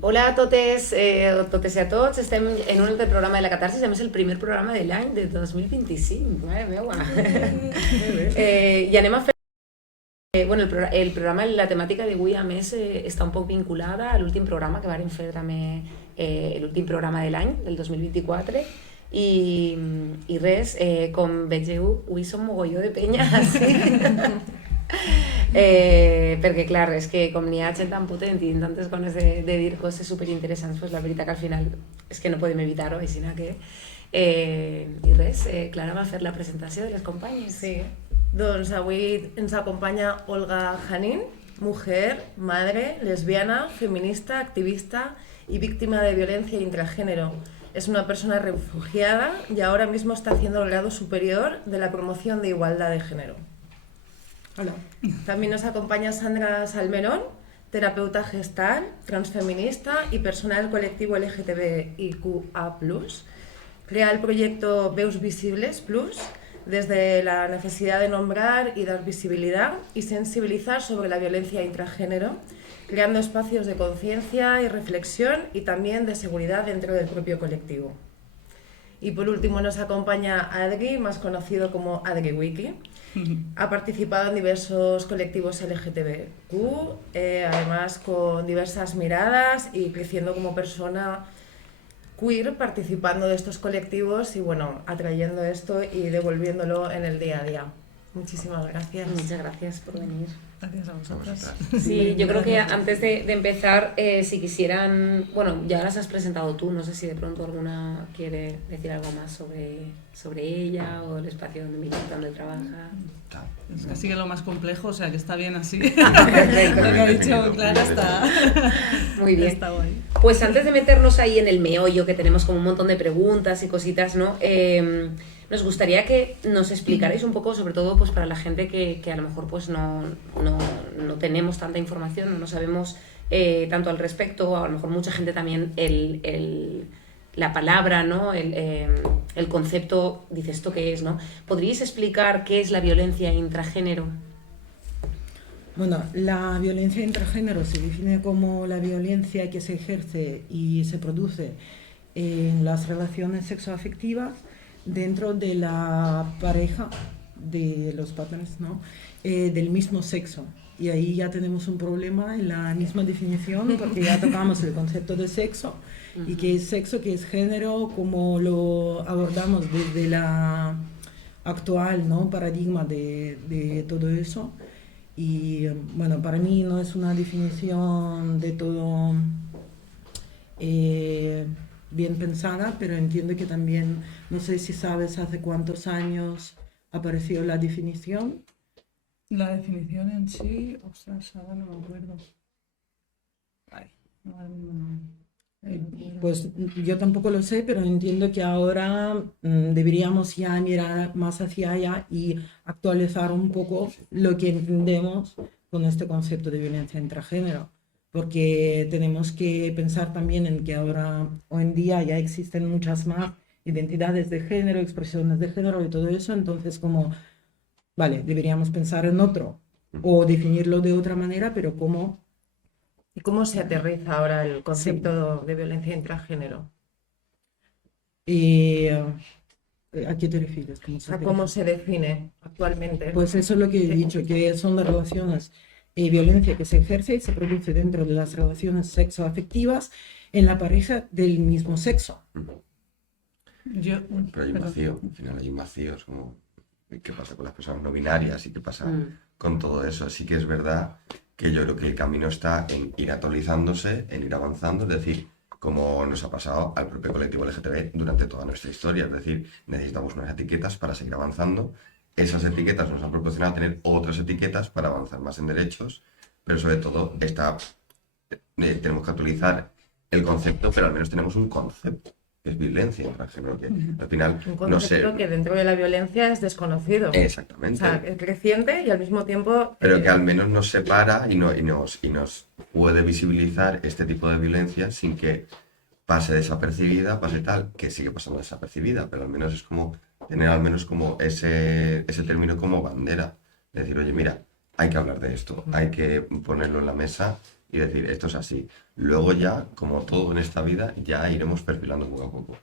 Hola a totes, totes i a tots. Estem en un altre programa de la Catarsis. A més, el primer programa de l'any de 2025. Mare meua. I anem a fer... bueno, el programa, la temàtica d'avui, a més, està un poc vinculada a l'últim programa que vàrem fer també, l'últim programa de l'any, del 2024. I res, com vegeu, avui som mogolló de penya, sí? Perquè clar, és que com n'hi ha gent tan potent i tantes ganes de dir coses superinteressants, pues la veritat que al final és que no podem evitar-ho, així que... I res, Clara va fer la presentació de les companyes. Sí, doncs avui ens acompanya Olga Janín, mujer, madre, lesbiana, feminista, activista y víctima de violencia intragénero. Es una persona refugiada y ahora mismo está haciendo el grado superior de la promoción de igualdad de género. Hola. También nos acompaña Sandra Salmerón, terapeuta gestal, transfeminista y personal colectivo LGTBIQA+. Crea el proyecto Veus Visibles Plus desde la necesidad de nombrar y dar visibilidad y sensibilizar sobre la violencia intragénero, creando espacios de conciencia y reflexión y también de seguridad dentro del propio colectivo. Y por último nos acompaña Adri, más conocido como Adri Wiki. Ha participado en diversos colectivos LGTBQ, además con diversas miradas y creciendo como persona queer, participando de estos colectivos y bueno, atrayendo esto y devolviéndolo en el día a día. Muchísimas gracias. Muchas gracias por venir. Gracias a vosotras. Sí, yo creo que antes de empezar, si quisieran, bueno, ya las has presentado tú, no sé si de pronto alguna quiere decir algo más sobre ella o el espacio donde milita, donde trabaja. Es casi que lo más complejo, o sea que está bien así. Perfecto. Lo que ha dicho Clara está muy bien. Está guay. Pues antes de meternos ahí en el meollo, que tenemos como un montón de preguntas y cositas, ¿no? Nos gustaría que nos explicarais un poco, sobre todo pues para la gente que a lo mejor pues no tenemos tanta información, no sabemos tanto al respecto, a lo mejor mucha gente también la palabra, ¿no? El concepto, dice esto qué es, ¿no? ¿Podríais explicar qué es la violencia intragénero? Bueno, la violencia intragénero se define como la violencia que se ejerce y se produce en las relaciones sexoafectivas dentro de la pareja de los partners, ¿no? Del mismo sexo. Y ahí ya tenemos un problema en la misma definición porque ya tocamos el concepto de sexo y qué es sexo, qué es género, cómo lo abordamos desde la actual, ¿no? Paradigma de todo eso. Y bueno, para mí no es una definición de todo bien pensada, pero entiendo que también, no sé si sabes hace cuántos años apareció la definición. La definición en sí, ostras, ahora no me acuerdo. Ay, ahora mismo no. Pues yo tampoco lo sé, pero entiendo que ahora deberíamos ya mirar más hacia allá y actualizar un poco lo que entendemos con este concepto de violencia intragénero, porque tenemos que pensar también en que ahora, hoy en día, ya existen muchas más identidades de género, expresiones de género y todo eso, entonces como, vale, deberíamos pensar en otro o definirlo de otra manera, pero ¿cómo? ¿Y cómo se aterriza ahora el concepto de violencia intragénero? ¿A qué te refieres? ¿Cómo se define actualmente? Pues eso es lo que he dicho, que son las relaciones violencia que se ejerce y se produce dentro de las relaciones sexoafectivas en la pareja del mismo sexo. Pero hay un vacío, al final hay un vacío, es como qué pasa con las personas no binarias y qué pasa con todo eso. Sí que es verdad que yo creo que el camino está en ir actualizándose, en ir avanzando, es decir, como nos ha pasado al propio colectivo LGTB durante toda nuestra historia, es decir, necesitamos unas etiquetas para seguir avanzando. Esas etiquetas nos han proporcionado tener otras etiquetas para avanzar más en derechos, pero sobre todo tenemos que actualizar el concepto, pero al menos tenemos un concepto, que es violencia intragénero, que al final un concepto que dentro de la violencia es desconocido. Exactamente. O sea, es creciente y al mismo tiempo... Pero que al menos nos separa y nos puede visibilizar este tipo de violencia sin que pase desapercibida, pase tal, que sigue pasando desapercibida, pero al menos es como tener al menos como ese término como bandera. Decir, oye, mira, hay que hablar de esto, hay que ponerlo en la mesa y decir, esto es así. Luego ya, como todo en esta vida, ya iremos perfilando poco a poco.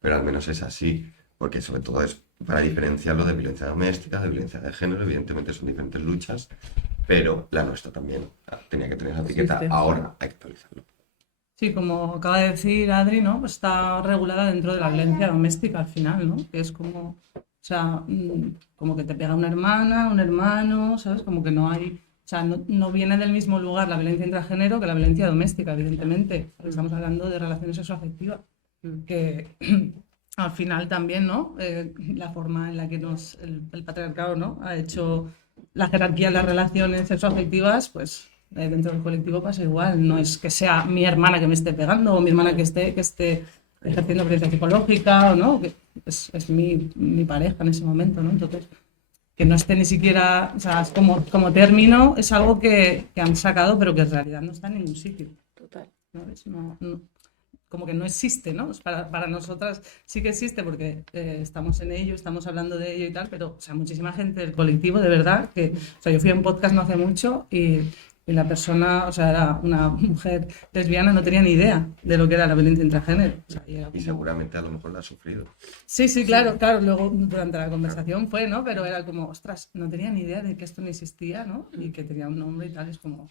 Pero al menos es así, porque sobre todo es para diferenciarlo de violencia doméstica, de violencia de género, evidentemente son diferentes luchas, pero la nuestra también tenía que tener esa etiqueta, Sí, sí. ahora hay que actualizarlo. Sí, como acaba de decir Adri, ¿no? Pues está regulada dentro de la violencia doméstica al final, ¿no? Que es como, o sea, como que te pega una hermana, un hermano, ¿sabes? Como que no hay, o sea, no viene del mismo lugar la violencia intragénero que la violencia doméstica, evidentemente. Estamos hablando de relaciones sexoafectivas, que al final también, ¿no? La forma en la que el patriarcado, ¿no? Ha hecho la jerarquía de las relaciones sexoafectivas, pues dentro del colectivo pasa igual. No es que sea mi hermana que me esté pegando o mi hermana que esté ejerciendo violencia psicológica, o no, que es mi pareja en ese momento, ¿no? Entonces, que no esté ni siquiera, o sea, es como término, es algo que han sacado, pero que en realidad no está en ningún sitio. Total. ¿Sabes? Como que no existe, ¿no? Para nosotras sí que existe porque estamos en ello, estamos hablando de ello y tal, pero, o sea, muchísima gente del colectivo, de verdad, o sea, yo fui a un podcast no hace mucho y la persona, o sea, era una mujer lesbiana, no tenía ni idea de lo que era la violencia intragénero. O sea, y era Y como... seguramente a lo mejor la ha sufrido. Sí, claro, luego durante la conversación fue, ¿no? Pero era como, ostras, no tenía ni idea de que esto no existía, ¿no? Y que tenía un nombre y tal, es como...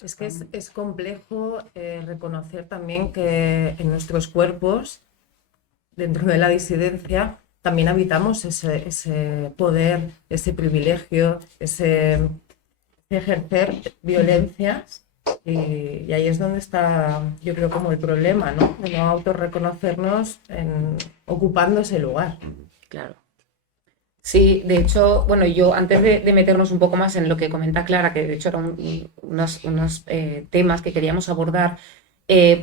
Es que es complejo reconocer también que en nuestros cuerpos, dentro de la disidencia, también habitamos ese poder, ese privilegio, ese ejercer violencias. Y ahí es donde está, yo creo, como el problema, ¿no? De no autorreconocernos ocupando ese lugar. Claro. Sí, de hecho, bueno, yo antes de meternos un poco más en lo que comenta Clara, que de hecho eran unos temas que queríamos abordar,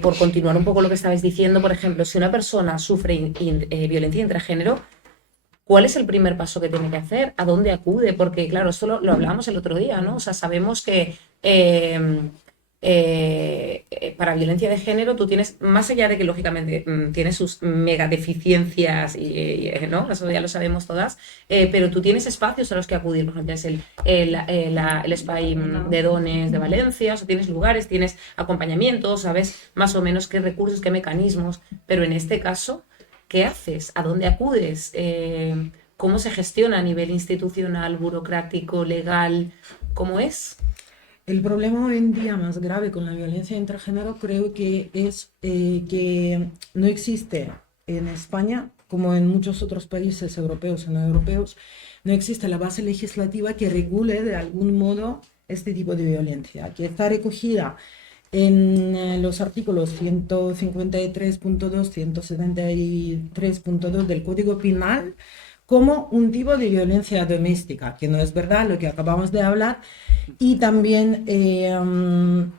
por continuar un poco lo que estabais diciendo, por ejemplo, si una persona sufre violencia intragénero, ¿cuál es el primer paso que tiene que hacer? ¿A dónde acude? Porque, claro, esto lo hablábamos el otro día, ¿no? O sea, sabemos que para violencia de género tú tienes, más allá de que lógicamente tienes sus mega deficiencias, ¿no? Eso ya lo sabemos todas, pero tú tienes espacios a los que acudir, por ejemplo, tienes el SPAI de Dones de Valencia, o sea, tienes lugares, tienes acompañamiento, sabes más o menos qué recursos, qué mecanismos, pero en este caso, ¿qué haces? ¿A dónde acudes? ¿Cómo se gestiona a nivel institucional, burocrático, legal? ¿Cómo es? El problema hoy en día más grave con la violencia intragénero creo que es que no existe en España, como en muchos otros países europeos y no europeos, no existe la base legislativa que regule de algún modo este tipo de violencia, que está recogida en los artículos 153.2, 173.2 del Código Penal como un tipo de violencia doméstica, que no es verdad lo que acabamos de hablar. Y también creo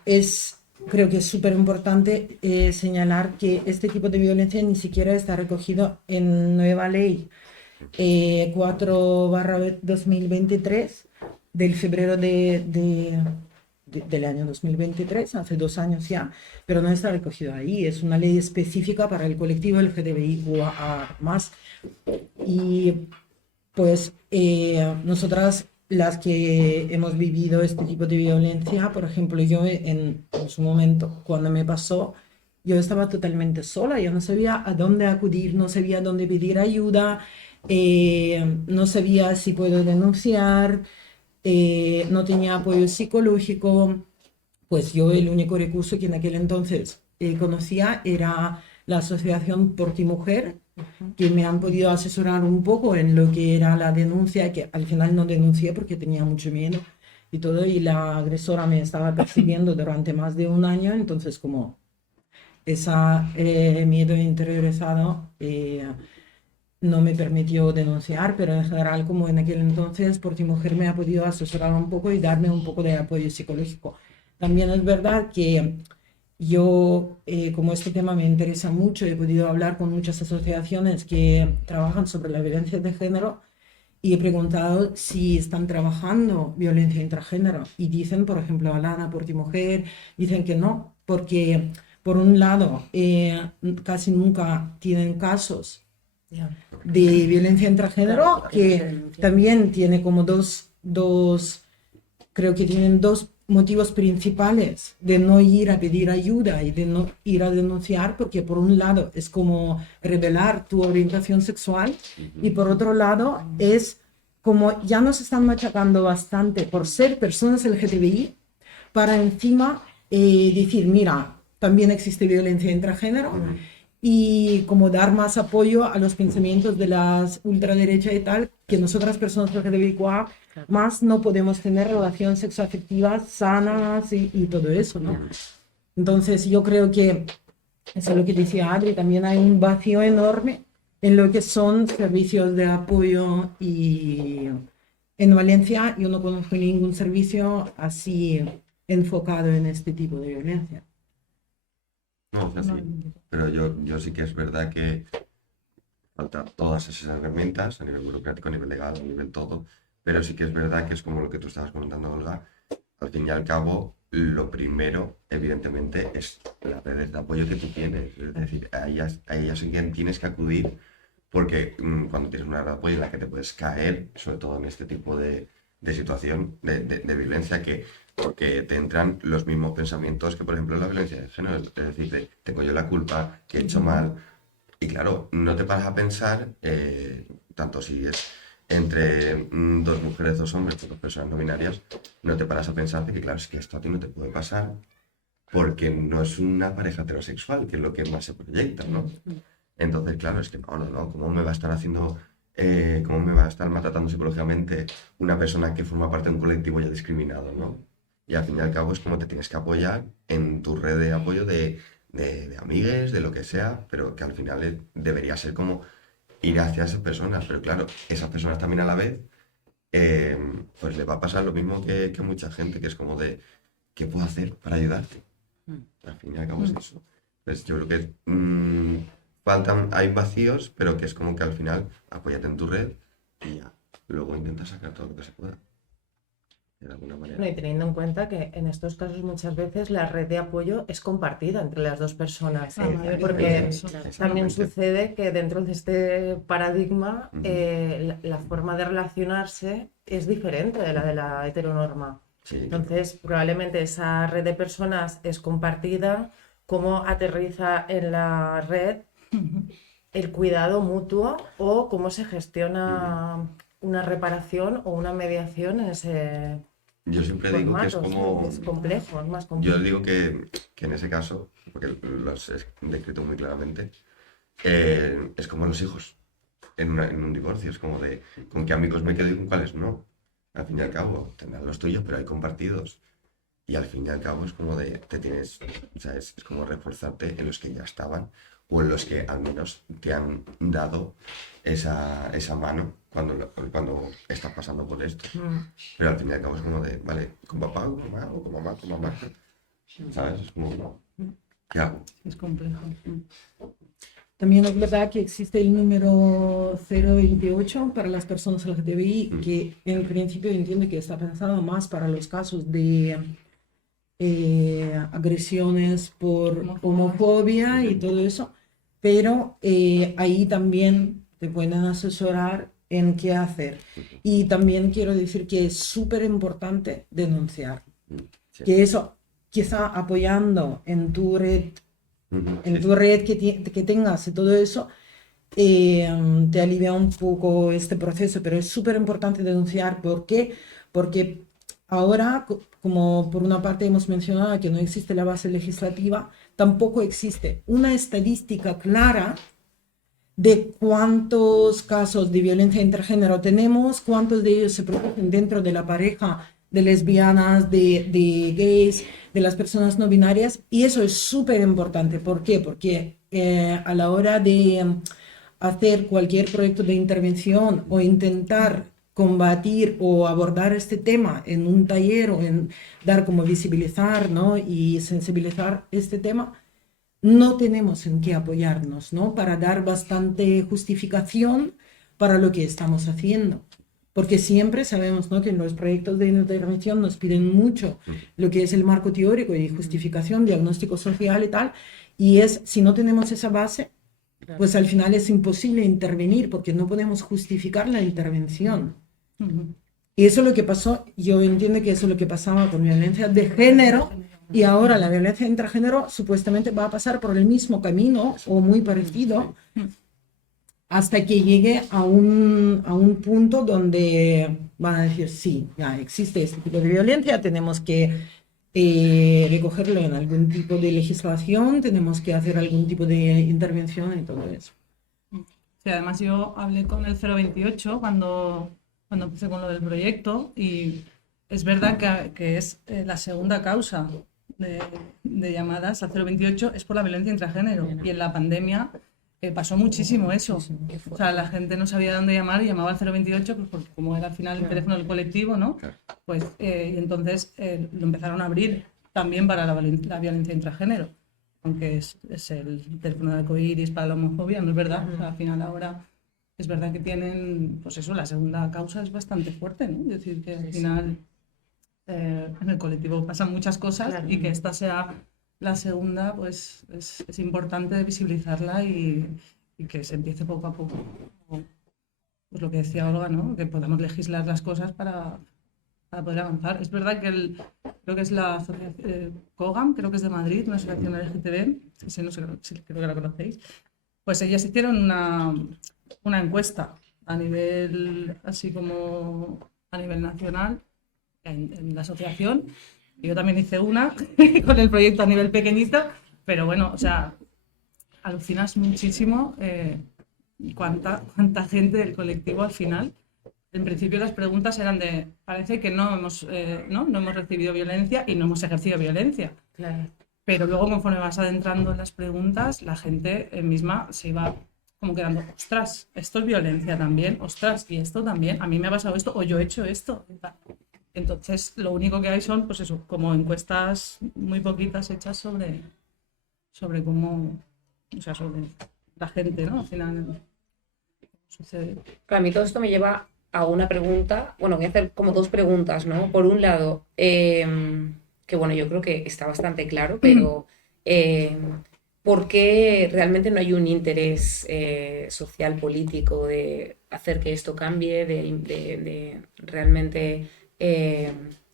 que es súper importante señalar que este tipo de violencia ni siquiera está recogido en nueva ley 4/2023 del febrero del año 2023, hace 2 años ya, pero no está recogido ahí. Es una ley específica para el colectivo LGTBIQA+. Y pues nosotras, las que hemos vivido este tipo de violencia, por ejemplo, yo en su momento, cuando me pasó, yo estaba totalmente sola, yo no sabía a dónde acudir, no sabía dónde pedir ayuda, no sabía si puedo denunciar, no tenía apoyo psicológico. Pues yo el único recurso que en aquel entonces conocía era la asociación Por Ti Mujer, que me han podido asesorar un poco en lo que era la denuncia, que al final no denuncié porque tenía mucho miedo y todo, y la agresora me estaba persiguiendo durante más de 1 año, entonces como ese miedo interiorizado no me permitió denunciar, pero en general como en aquel entonces Por Ti Mujer me ha podido asesorar un poco y darme un poco de apoyo psicológico. También es verdad que yo, como este tema me interesa mucho, he podido hablar con muchas asociaciones que trabajan sobre la violencia de género y he preguntado si están trabajando violencia intragénero y dicen, por ejemplo, Alana, Por Ti Mujer, dicen que no, porque por un lado casi nunca tienen casos de violencia intragénero, Claro, porque no se que denuncia. también tiene como creo que tienen dos motivos principales de no ir a pedir ayuda y de no ir a denunciar, porque por un lado es como revelar tu orientación sexual y por otro lado es como ya nos están machacando bastante por ser personas LGTBI, para encima decir, mira, también existe violencia intragénero y como dar más apoyo a los pensamientos de las ultraderecha y tal, que nosotras personas LGTBIQA más no podemos tener relaciones sexoafectivas sanas y todo eso, ¿no? Entonces yo creo que, eso es lo que decía Adri, también hay un vacío enorme en lo que son servicios de apoyo y en Valencia yo no conozco ningún servicio así enfocado en este tipo de violencia. No, es así. Pero yo sí que es verdad que falta todas esas herramientas a nivel burocrático, a nivel legal, a nivel todo. Pero sí que es verdad que es como lo que tú estabas comentando, Olga. Al fin y al cabo, lo primero, evidentemente, es las redes de apoyo que tú tienes. Es decir, a ellas es quien tienes que acudir, porque cuando tienes una red de apoyo en la que te puedes caer, sobre todo en este tipo de situación de violencia, porque te entran los mismos pensamientos que, por ejemplo, la violencia de género. Es decir, tengo yo la culpa, que he hecho mal. Y claro, no te paras a pensar, tanto si es entre dos mujeres, dos hombres, o dos personas no binarias, no te paras a pensar de que, claro, es que esto a ti no te puede pasar porque no es una pareja heterosexual, que es lo que más se proyecta, ¿no? Entonces, claro, es que no, ¿cómo me va a estar haciendo, cómo me va a estar maltratando psicológicamente una persona que forma parte de un colectivo ya discriminado, ¿no? Y al fin y al cabo es como te tienes que apoyar en tu red de apoyo de amigues, de lo que sea, pero que al final debería ser como ir hacia esas personas. Pero claro, esas personas también a la vez, pues le va a pasar lo mismo que a mucha gente, que es como de, ¿qué puedo hacer para ayudarte? Al fin y al cabo es eso. Pues yo creo que hay vacíos, pero que es como que al final apóyate en tu red y ya, luego intenta sacar todo lo que se pueda. De alguna manera. No, y teniendo en cuenta que en estos casos muchas veces la red de apoyo es compartida entre las dos personas, porque también sucede que dentro de este paradigma la forma de relacionarse es diferente de la heteronorma. Sí. Entonces, probablemente esa red de personas es compartida, cómo aterriza en la red el cuidado mutuo o cómo se gestiona una reparación o una mediación en ese yo siempre digo que es como... Es complejo, es más complejo. Yo digo que en ese caso, porque lo has descrito muy claramente, es como los hijos en un divorcio. Es como de con qué amigos me quedo y con cuáles no. Al fin y al cabo, tendrás los tuyos, pero hay compartidos. Y al fin y al cabo es como de, o sea, es como reforzarte en los que ya estaban o en los que al menos te han dado esa mano cuando estás pasando por esto. Pero al fin y al cabo es como de, vale, con papá, con mamá, o con mamá, con mamá. ¿Sabes? Es como, ¿qué hago? Es complejo. También es verdad que existe el número 028 para las personas LGTBI, que en principio entiendo que está pensado más para los casos de agresiones por homofobia y todo eso, pero ahí también te pueden asesorar en qué hacer. Y también quiero decir que es súper importante denunciar, que eso quizá apoyando en tu red, que tengas y todo eso, te alivia un poco este proceso, pero es súper importante denunciar. ¿Por qué? Porque ahora, como por una parte hemos mencionado que no existe la base legislativa, tampoco existe una estadística clara de cuántos casos de violencia intergénero tenemos, cuántos de ellos se producen dentro de la pareja de lesbianas, de gays, de las personas no binarias, y eso es súper importante. ¿Por qué? Porque a la hora de hacer cualquier proyecto de intervención o intentar combatir o abordar este tema en un taller o en dar como visibilizar, ¿no?, y sensibilizar este tema, no tenemos en qué apoyarnos, ¿no?, para dar bastante justificación para lo que estamos haciendo. Porque siempre sabemos, ¿no?, que en los proyectos de intervención nos piden mucho lo que es el marco teórico y justificación, diagnóstico social y tal, y si no tenemos esa base, pues al final es imposible intervenir porque no podemos justificar la intervención. Y eso es lo que pasó, yo entiendo que eso es lo que pasaba con violencia de género, y ahora la violencia intragénero supuestamente va a pasar por el mismo camino o muy parecido hasta que llegue a un punto donde van a decir, sí, ya existe este tipo de violencia, tenemos que recogerlo en algún tipo de legislación, tenemos que hacer algún tipo de intervención y todo eso. Sí, además yo hablé con el 028 cuando empecé con lo del proyecto y es verdad que es la segunda causa de llamadas al 028 es por la violencia intragénero y en la pandemia pasó muchísimo eso. O sea, la gente no sabía dónde llamar y llamaba al 028 pues porque como era al final el teléfono del colectivo, ¿no? Pues y entonces lo empezaron a abrir también para la violencia intragénero, aunque es el teléfono de arcoíris para la homofobia, no es verdad. O sea, al final ahora es verdad que tienen, pues eso, la segunda causa es bastante fuerte, ¿no? Es decir, que al final en el colectivo pasan muchas cosas y que esta sea la segunda, pues es importante visibilizarla y que se empiece poco a poco. Pues lo que decía Olga, ¿no? Que podamos legislar las cosas para poder avanzar. Es verdad que creo que es la asociación COGAM, creo que es de Madrid, una asociación LGTB, si no sé, creo que la conocéis. Pues ellas hicieron una encuesta a nivel, así como a nivel nacional, en la asociación. Yo también hice una con el proyecto a nivel pequeñito, pero bueno, o sea, alucinas muchísimo cuánta gente del colectivo al final. En principio las preguntas eran parece que no hemos recibido violencia y no hemos ejercido violencia. Claro. Pero luego conforme vas adentrando en las preguntas, la gente misma se iba como quedando, ostras, esto es violencia también, ostras, y esto también, a mí me ha pasado esto o yo he hecho esto. Entonces, lo único que hay son, pues eso, como encuestas muy poquitas hechas sobre cómo, o sea, sobre la gente, ¿no? Al final sucede. Para mí todo esto me lleva a una pregunta, bueno, voy a hacer como dos preguntas, ¿no? Por un lado, que bueno, yo creo que está bastante claro, pero ¿por qué realmente no hay un interés social, político de hacer que esto cambie, de realmente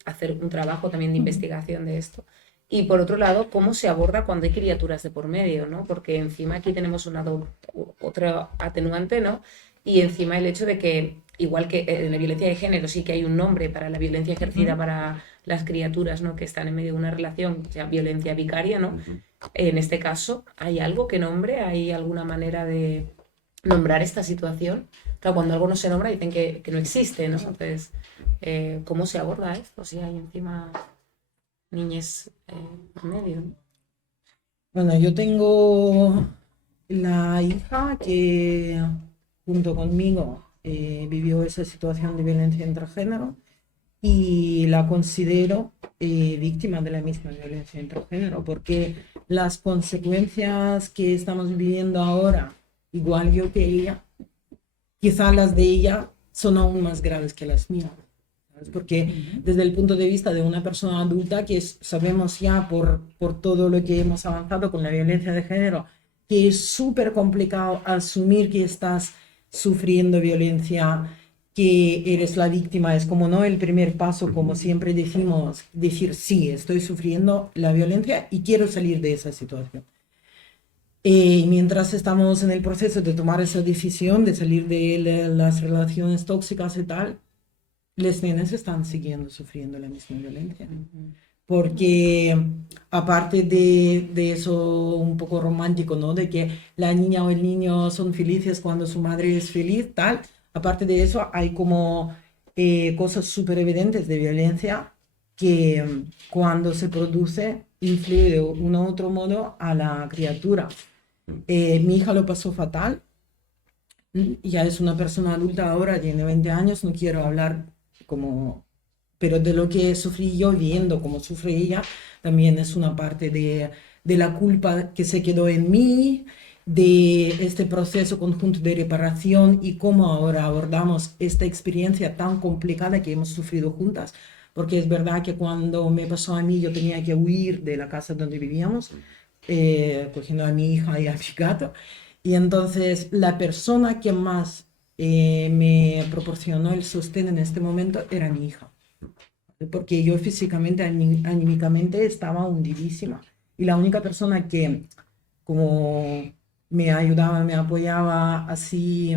hacer un trabajo también de investigación de esto? Y por otro lado, ¿cómo se aborda cuando hay criaturas de por medio, ¿no? Porque encima aquí tenemos otra atenuante, ¿no? Y encima el hecho de que, igual que en la violencia de género sí que hay un nombre para la violencia ejercida para las criaturas, ¿no? Que están en medio de una relación, o sea, violencia vicaria, ¿no? En este caso, ¿hay algo que nombre? ¿Hay alguna manera de nombrar esta situación? Claro, cuando algo no se nombra dicen que no existe, ¿no? Entonces, ¿cómo se aborda esto? Si hay encima niñez en medio, ¿no? Bueno, yo tengo la hija que junto conmigo vivió esa situación de violencia intragénero y la considero víctima de la misma violencia intragénero, porque las consecuencias que estamos viviendo ahora, igual yo que ella, quizás las de ella son aún más graves que las mías. ¿Sabes? Porque desde el punto de vista de una persona adulta, que sabemos ya por todo lo que hemos avanzado con la violencia de género, que es súper complicado asumir que estás sufriendo violencia, que eres la víctima, es como no el primer paso, como siempre decimos, decir sí, estoy sufriendo la violencia y quiero salir de esa situación. Mientras estamos en el proceso de tomar esa decisión, de salir de las relaciones tóxicas y tal, los nenes están siguiendo sufriendo la misma violencia. Porque aparte de eso un poco romántico, ¿no? De que la niña o el niño son felices cuando su madre es feliz, tal. Aparte de eso hay como cosas súper evidentes de violencia que cuando se produce influye de un u otro modo a la criatura. Mi hija lo pasó fatal. Ya es una persona adulta ahora, tiene 20 años, no quiero hablar pero de lo que sufrí yo viendo cómo sufre ella, también es una parte de la culpa que se quedó en mí, de este proceso conjunto de reparación y cómo ahora abordamos esta experiencia tan complicada que hemos sufrido juntas. Porque es verdad que cuando me pasó a mí yo tenía que huir de la casa donde vivíamos, cogiendo a mi hija y a mi gato. Y entonces la persona que más me proporcionó el sostén en este momento era mi hija. Porque yo físicamente, anímicamente estaba hundidísima. Y la única persona que como me ayudaba, me apoyaba así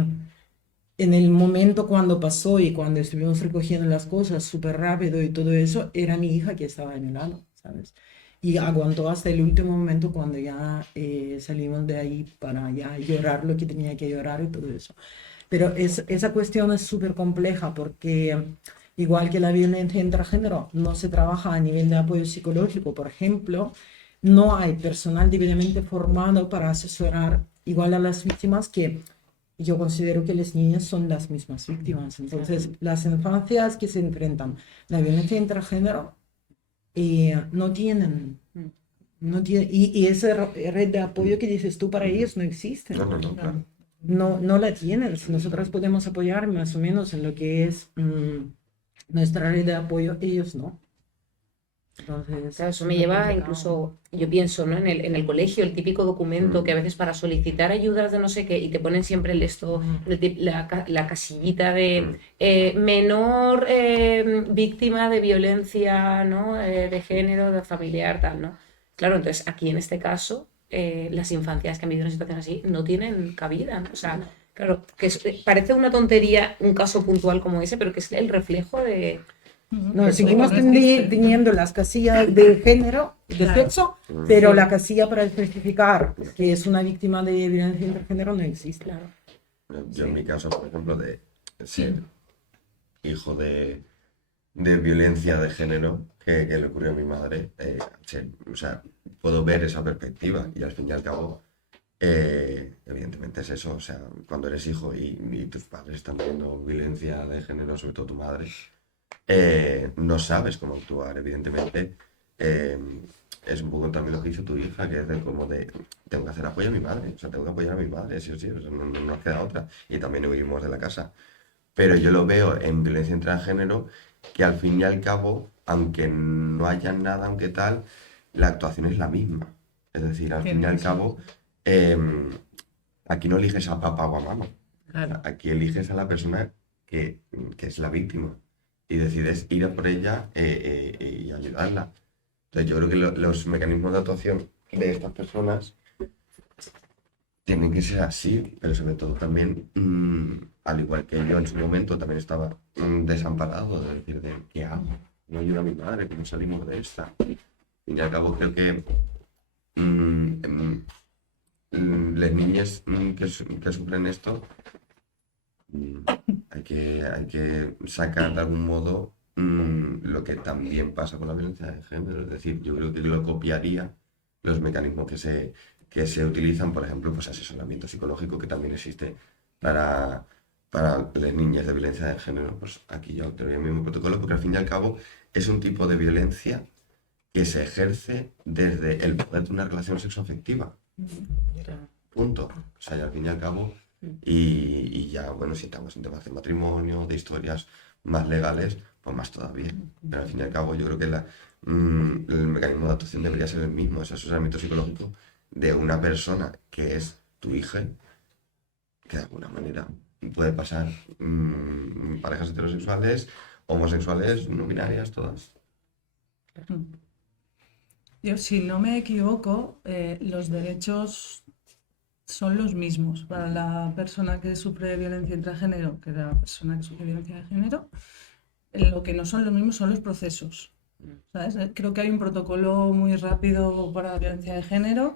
en el momento cuando pasó y cuando estuvimos recogiendo las cosas súper rápido y todo eso, era mi hija que estaba a mi lado, ¿sabes? Y aguantó hasta el último momento cuando ya salimos de ahí para ya llorar lo que tenía que llorar y todo eso. Pero esa cuestión es súper compleja porque igual que la violencia intragénero no se trabaja a nivel de apoyo psicológico, por ejemplo, no hay personal debidamente formado para asesorar igual a las víctimas que yo considero que las niñas son las mismas víctimas. Entonces, las infancias que se enfrentan a la violencia intragénero no tienen, y esa red de apoyo que dices tú para ellos no existe. Claro. No la tienen. Nosotros podemos apoyar más o menos en lo que es nuestra red de apoyo, ellos no. Entonces, Claro, eso me lleva incluso, yo pienso, ¿no? En el colegio, el típico documento que a veces para solicitar ayudas de no sé qué, y te ponen siempre la casillita de menor víctima de violencia, ¿no? De género, de familiar, tal, ¿no? Claro, entonces aquí en este caso, las infancias que han vivido una situación así no tienen cabida, ¿no? O sea, claro, que parece una tontería un caso puntual como ese, pero que es el reflejo de... No, seguimos teniendo las casillas de género, de sexo, pero la casilla para especificar que es una víctima de violencia intergénero no existe. Claro. Yo en mi caso, por ejemplo, de ser hijo de violencia de género que le ocurrió a mi madre, o sea, puedo ver esa perspectiva y al fin y al cabo, evidentemente es eso, o sea, cuando eres hijo y tus padres están viendo violencia de género, sobre todo tu madre, no sabes cómo actuar, evidentemente. Es un poco también lo que hizo tu hija, que es de como de, tengo que hacer apoyo a mi madre, o sea, tengo que apoyar a mi madre, sí o sí, o sea, no nos queda otra. Y también huimos de la casa. Pero yo lo veo en violencia intragénero, que al fin y al cabo, aunque no haya nada, aunque tal, la actuación es la misma. Es decir, al fin y al cabo, aquí no eliges a papá o a mamá. Claro. Aquí eliges a la persona que es la víctima y decides ir a por ella y ayudarla. Entonces yo creo que los mecanismos de actuación de estas personas tienen que ser así, pero sobre todo también, al igual que yo en su momento también estaba desamparado, de decir, ¿qué hago? No ayudo a mi madre, ¿cómo salimos de esta? Y al cabo creo que las niñas que sufren esto, hay que sacar de algún modo lo que también pasa con la violencia de género. Es decir, yo creo que lo copiaría los mecanismos que se utilizan, por ejemplo, pues asesoramiento psicológico que también existe para las niñas de violencia de género. Pues aquí yo actuaría el mismo protocolo porque al fin y al cabo es un tipo de violencia que se ejerce desde el poder de una relación sexoafectiva. Punto. O sea, y al fin y al cabo, y ya, bueno, si estamos en temas de matrimonio, de historias más legales, pues más todavía. Pero al fin y al cabo, yo creo que el mecanismo de actuación debería ser el mismo, ese asesoramiento psicológico de una persona que es tu hija, que de alguna manera puede pasar parejas heterosexuales, homosexuales, no binarias, todas. Yo, si no me equivoco, los derechos son los mismos para la persona que sufre violencia intragénero que la persona que sufre violencia de género. Lo que no son los mismos son los procesos, ¿sabes? Creo que hay un protocolo muy rápido para la violencia de género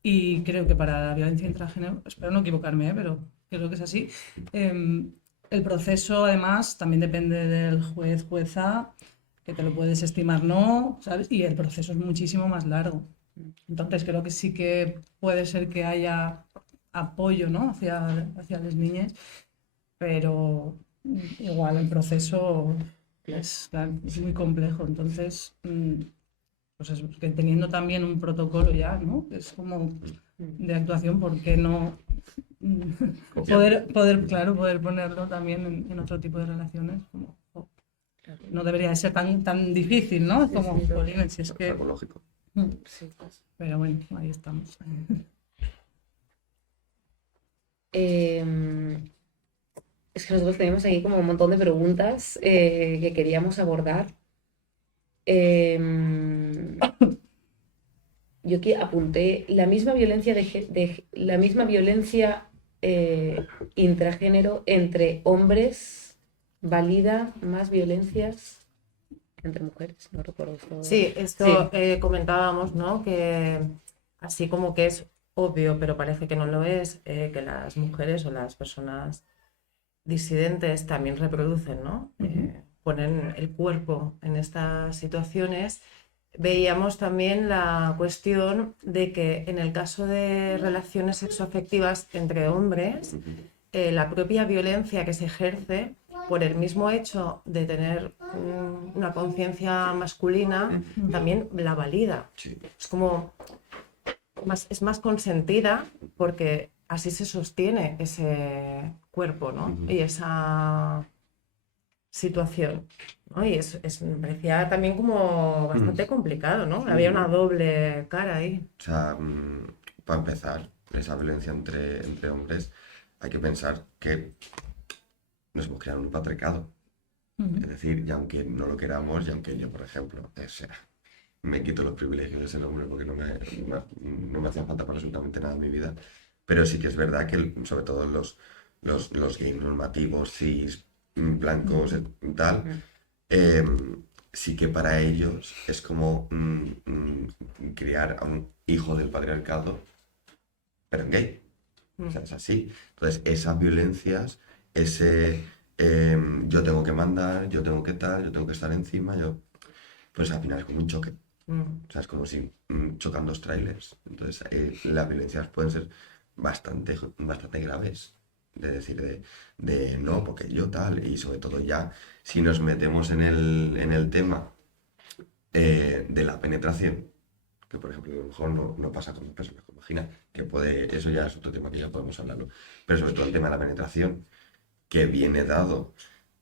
y creo que para la violencia intragénero, espero no equivocarme, pero creo que es así. El proceso, además, también depende del juez, jueza, que te lo puedes estimar no, ¿sabes? Y el proceso es muchísimo más largo. Entonces creo que sí que puede ser que haya apoyo, ¿no? hacia las niñas, pero igual el proceso es muy complejo. Entonces, pues es que teniendo también un protocolo ya, ¿no? Es como de actuación, ¿por qué no poder ponerlo también en otro tipo de relaciones? Como, no debería de ser tan difícil, ¿no? Es como, jolín, si es que... Algo lógico. Sí. Pero bueno, ahí estamos. es que nosotros tenemos aquí como un montón de preguntas que queríamos abordar. Yo aquí apunté la misma violencia la misma violencia intragénero entre hombres valida más violencias que entre mujeres. No recuerdo esto. Sí, esto comentábamos, ¿no? Que así como que es obvio, pero parece que no lo es, que las mujeres o las personas disidentes también reproducen, ¿no? Ponen el cuerpo en estas situaciones. Veíamos también la cuestión de que en el caso de relaciones sexoafectivas entre hombres, la propia violencia que se ejerce por el mismo hecho de tener una conciencia masculina, también la valida. Sí. Es como, es más consentida porque así se sostiene ese cuerpo, ¿no? Y esa situación, ¿no? Y me parecía también como bastante complicado, ¿no? Sí. Había una doble cara ahí. O sea, para empezar, esa violencia entre hombres, hay que pensar que nos hemos creado un patriarcado. Es decir, y aunque no lo queramos, y aunque yo, por ejemplo, o sea, me quito los privilegios de ser hombre porque no me hacía falta para absolutamente nada en mi vida, pero sí que es verdad que, sobre todo los gays normativos, cis, blancos, tal, sí que para ellos es como criar a un hijo del patriarcado, pero en gay. O sea, es así. Entonces, esas violencias, yo tengo que mandar, yo tengo que tal, yo tengo que estar encima, pues al final es como un choque. O sea, es como si chocan dos trailers. Entonces, las violencias pueden ser bastante graves. De decir, de no, porque yo tal, y sobre todo ya, si nos metemos en el tema de la penetración, que por ejemplo a lo mejor no pasa con las personas que imaginan, que puede, eso ya es otro tema que ya podemos hablarlo, pero sobre todo el tema de la penetración, que viene dado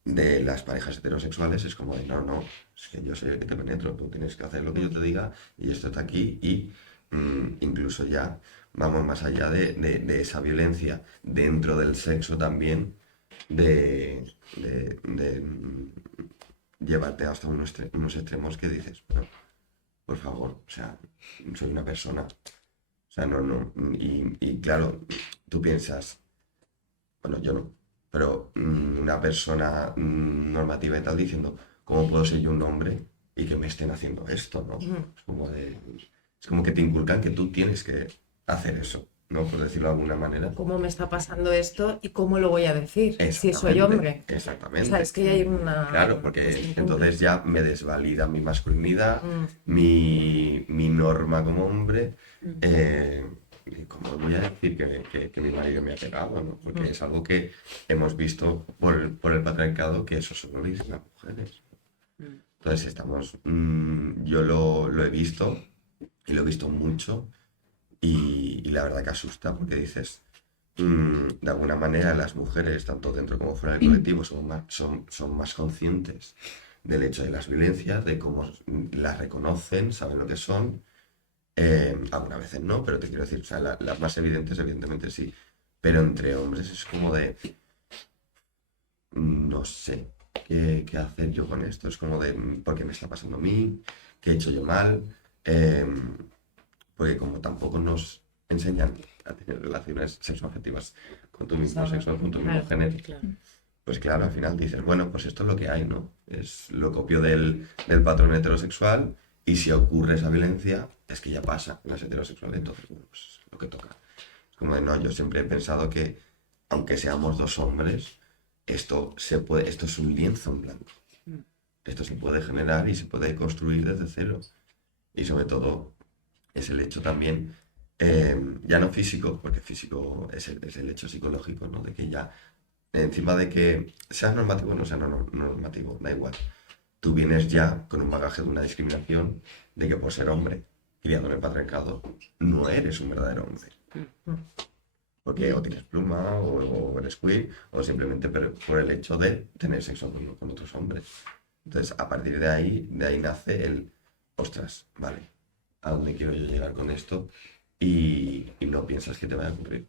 de las parejas heterosexuales, es como de no, es que yo sé que te penetro, tú tienes que hacer lo que yo te diga, y esto está aquí, y incluso ya vamos más allá de esa violencia dentro del sexo también, de llevarte hasta unos extremos que dices, bueno, por favor, o sea, soy una persona, o sea, y claro, tú piensas, bueno, yo no, pero una persona normativa y tal diciendo, ¿cómo puedo ser yo un hombre y que me estén haciendo esto, ¿no? Es como que te inculcan que tú tienes que hacer eso, ¿no? Por decirlo de alguna manera. ¿Cómo me está pasando esto y cómo lo voy a decir si soy hombre? Exactamente. O sea, es que hay una... Claro, porque entonces ya me desvalida mi masculinidad, mi norma como hombre. Y ¿cómo voy a decir que mi marido me ha pegado, ¿no? Porque es algo que hemos visto por el patriarcado, que eso solo lo dicen las mujeres. Entonces yo lo he visto, y lo he visto mucho, y la verdad que asusta, porque dices, de alguna manera las mujeres, tanto dentro como fuera del colectivo, son más conscientes del hecho de las violencias, de cómo las reconocen, saben lo que son. Algunas veces no, pero te quiero decir, o sea, las más evidentes evidentemente sí, pero entre hombres es como de, no sé qué hacer yo con esto, es como de, ¿por qué me está pasando a mí? ¿Qué he hecho yo mal? Porque como tampoco nos enseñan a tener relaciones sexoafectivas con tu mismo sexo, con tu mismo género, pues claro, al final dices, bueno, pues esto es lo que hay, ¿no? Es lo copio del patrón heterosexual. Y si ocurre esa violencia, es que ya pasa en las heterosexuales, entonces, bueno, pues lo que toca. Es como de, no, yo siempre he pensado que, aunque seamos dos hombres, esto es un lienzo en blanco. Esto se puede generar y se puede construir desde cero. Y sobre todo, es el hecho también, ya no físico, porque físico es el hecho psicológico, ¿no? De que ya, encima de que seas normativo o no seas normativo, da igual. Tú vienes ya con un bagaje de una discriminación de que por ser hombre, criado en el patriarcado, no eres un verdadero hombre. Porque o tienes pluma, o eres queer, o simplemente por el hecho de tener sexo con otros hombres. Entonces, a partir de ahí nace ostras, vale, ¿a dónde quiero yo llegar con esto? Y no piensas que te vaya a ocurrir.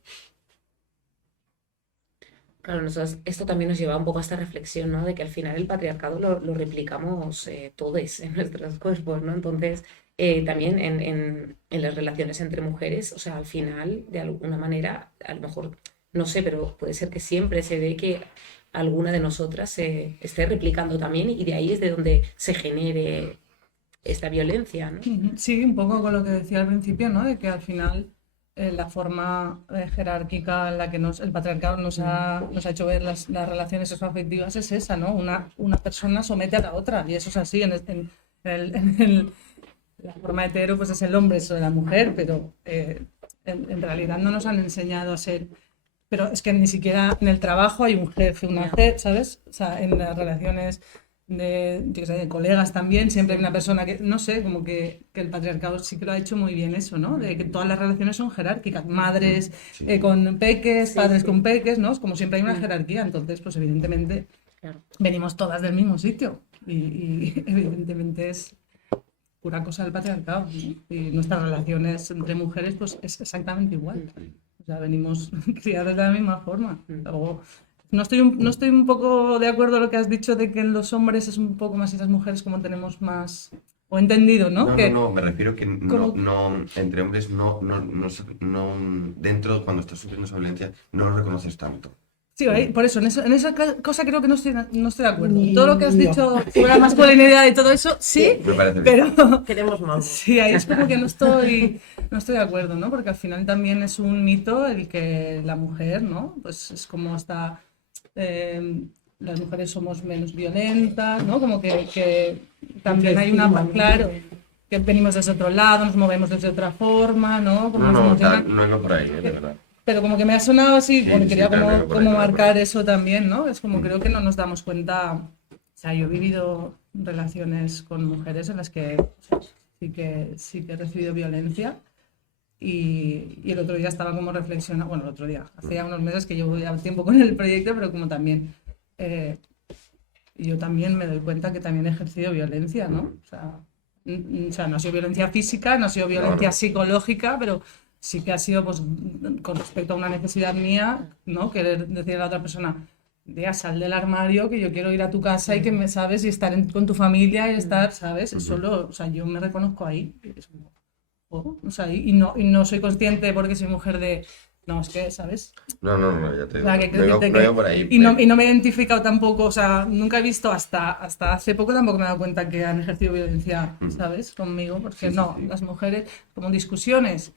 Claro, nosotros, esto también nos lleva un poco a esta reflexión, ¿no? De que al final el patriarcado lo replicamos todos en nuestros cuerpos, ¿no? Entonces, también en las relaciones entre mujeres, o sea, al final, de alguna manera, a lo mejor, no sé, pero puede ser que siempre se ve que alguna de nosotras se esté replicando también y de ahí es de donde se genere esta violencia, ¿no? Sí, un poco con lo que decía al principio, ¿no? De que al final la forma jerárquica en la que el patriarcado nos ha hecho ver las relaciones sexoafectivas es esa, ¿no? Una persona somete a la otra y eso es así. La forma hetero pues es el hombre sobre la mujer, pero en realidad no nos han enseñado a ser... Pero es que ni siquiera en el trabajo hay un jefe, una jefe, ¿sabes? O sea, en las relaciones yo qué sé, de colegas también, siempre hay una persona que, no sé, como que el patriarcado sí que lo ha hecho muy bien eso, ¿no? De que todas las relaciones son jerárquicas, madres con peques, padres con peques, ¿no? Es como siempre hay una jerarquía, entonces pues evidentemente venimos todas del mismo sitio y evidentemente es pura cosa del patriarcado, ¿no? Y nuestras relaciones entre mujeres pues es exactamente igual, o sea, venimos criadas de la misma forma. Luego, no estoy un poco de acuerdo con lo que has dicho de que en los hombres es un poco más y las mujeres como tenemos más... O entendido, ¿no? No, me refiero que no, entre hombres no, dentro, cuando estás sufriendo esa violencia, no lo reconoces tanto. Sí, por eso, en esa cosa creo que no estoy de acuerdo. Todo lo que has dicho sobre la masculinidad y todo eso, sí, me parece pero... bien. Queremos más. Sí, ahí es como que no estoy de acuerdo, ¿no? Porque al final también es un mito el que la mujer, ¿no? Pues es como hasta... las mujeres somos menos violentas, ¿no? Como que también hay una... Claro, que venimos desde otro lado, nos movemos desde otra forma, ¿no? Como No es por ahí, de verdad. Pero como que me ha sonado así, porque quería claro, como marcar eso también, ¿no? Es como creo que no nos damos cuenta. O sea, yo he vivido relaciones con mujeres en las que sí que he recibido violencia y el otro día estaba como reflexionando, bueno, el otro día, hace ya unos meses que llevo ya tiempo con el proyecto, pero como también yo también me doy cuenta que también he ejercido violencia, ¿no? O sea, no ha sido violencia física, no ha sido violencia psicológica, pero sí que ha sido pues con respecto a una necesidad mía, ¿no? Querer decirle a la otra persona, ya sal del armario, que yo quiero ir a tu casa y que me sabes y estar con tu familia y estar, ¿sabes? O sea, yo me reconozco ahí. O sea, y no soy consciente porque soy mujer de... No, es que, ¿sabes? No, ya te digo. O sea, que veo por ahí. y no me he identificado tampoco, o sea, nunca he visto hasta hace poco tampoco me he dado cuenta que han ejercido violencia, ¿sabes? Conmigo, porque las mujeres, como discusiones,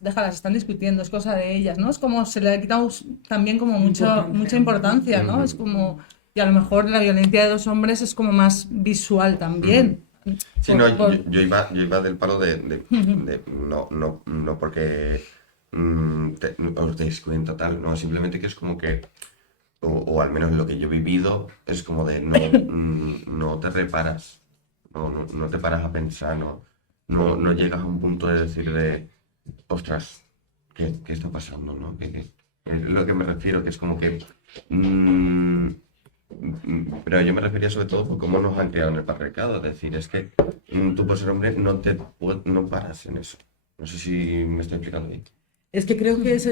déjalas, están discutiendo, es cosa de ellas, ¿no? Es como se le ha quitado también como mucha importancia, ¿no? Es como, y a lo mejor la violencia de los hombres es como más visual también. Sí, yo iba del palo de no porque os deis cuenta tal, no, simplemente que es como que, o al menos lo que yo he vivido, es como de no te reparas, no te paras a pensar, no llegas a un punto de decir de, ostras, ¿qué está pasando? ¿No? Es lo que me refiero, que es como que... pero yo me refería sobre todo por cómo nos han creado en el patriarcado, es decir, es que tú por ser hombre no paras en eso. No sé si me estoy explicando bien. Es que creo que esa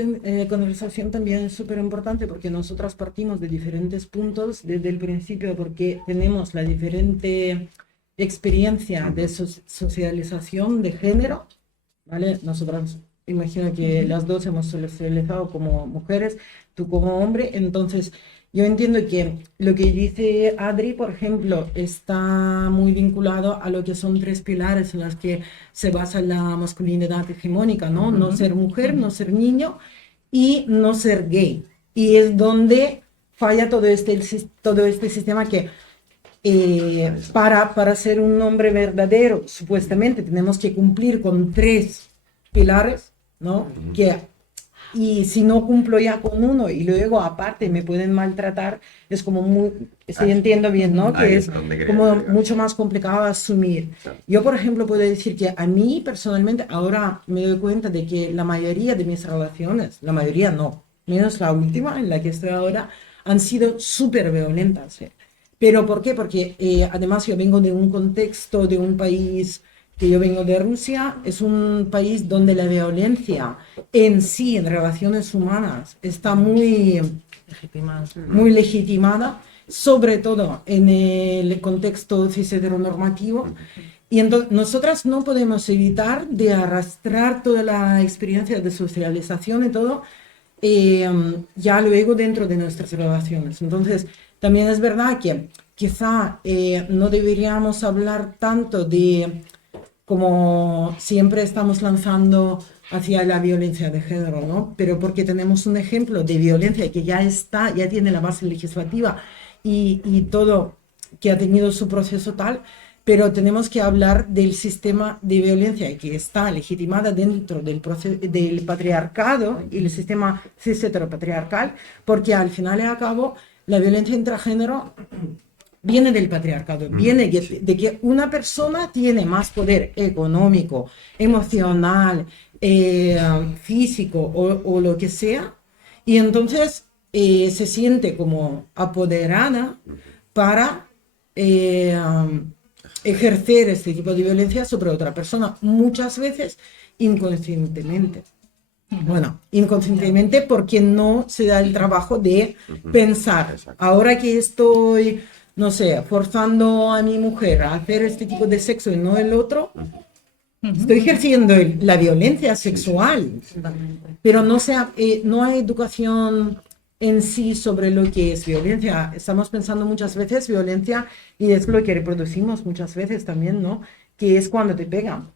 conversación también es súper importante porque nosotros partimos de diferentes puntos desde el principio porque tenemos la diferente experiencia de socialización de género, ¿vale? Nosotras imagino que las dos hemos socializado como mujeres, tú como hombre, entonces yo entiendo que lo que dice Adri, por ejemplo, está muy vinculado a lo que son 3 pilares en los que se basa la masculinidad hegemónica, ¿no? No ser mujer, no ser niño y no ser gay. Y es donde falla todo este sistema que para ser un hombre verdadero, supuestamente tenemos que cumplir con 3 pilares, ¿no? Y si no cumplo ya con uno y luego aparte me pueden maltratar, es como si entiendo bien, ¿no? Que es como mucho más complicado asumir. Yo, por ejemplo, puedo decir que a mí personalmente ahora me doy cuenta de que la mayoría de mis relaciones, la mayoría no, menos la última en la que estoy ahora, han sido súper violentas. ¿Pero por qué? Porque además yo vengo de un contexto, de un país... que yo vengo de Rusia, es un país donde la violencia en sí, en relaciones humanas, está muy Legitimadas. muy legitimada, sobre todo en el contexto cis-heteronormativo. Y entonces nosotras no podemos evitar de arrastrar toda la experiencia de socialización y todo ya luego dentro de nuestras relaciones. Entonces, también es verdad que quizá no deberíamos hablar tanto de como siempre estamos lanzando hacia la violencia de género, ¿no? Pero porque tenemos un ejemplo de violencia que ya está, ya tiene la base legislativa y todo que ha tenido su proceso tal, pero tenemos que hablar del sistema de violencia que está legitimada dentro del patriarcado y el sistema cis-heteropatriarcal, porque al final y al cabo la violencia intragénero viene del patriarcado, viene de que una persona tiene más poder económico, emocional, físico o lo que sea, y entonces se siente como apoderada para ejercer este tipo de violencia sobre otra persona, muchas veces inconscientemente. Bueno, inconscientemente porque no se da el trabajo de pensar, ahora que estoy, no sé, forzando a mi mujer a hacer este tipo de sexo y no el otro, estoy ejerciendo la violencia sexual, pero no hay educación en sí sobre lo que es violencia. Estamos pensando muchas veces violencia y es lo que reproducimos muchas veces también, ¿no? Que es cuando te pegan.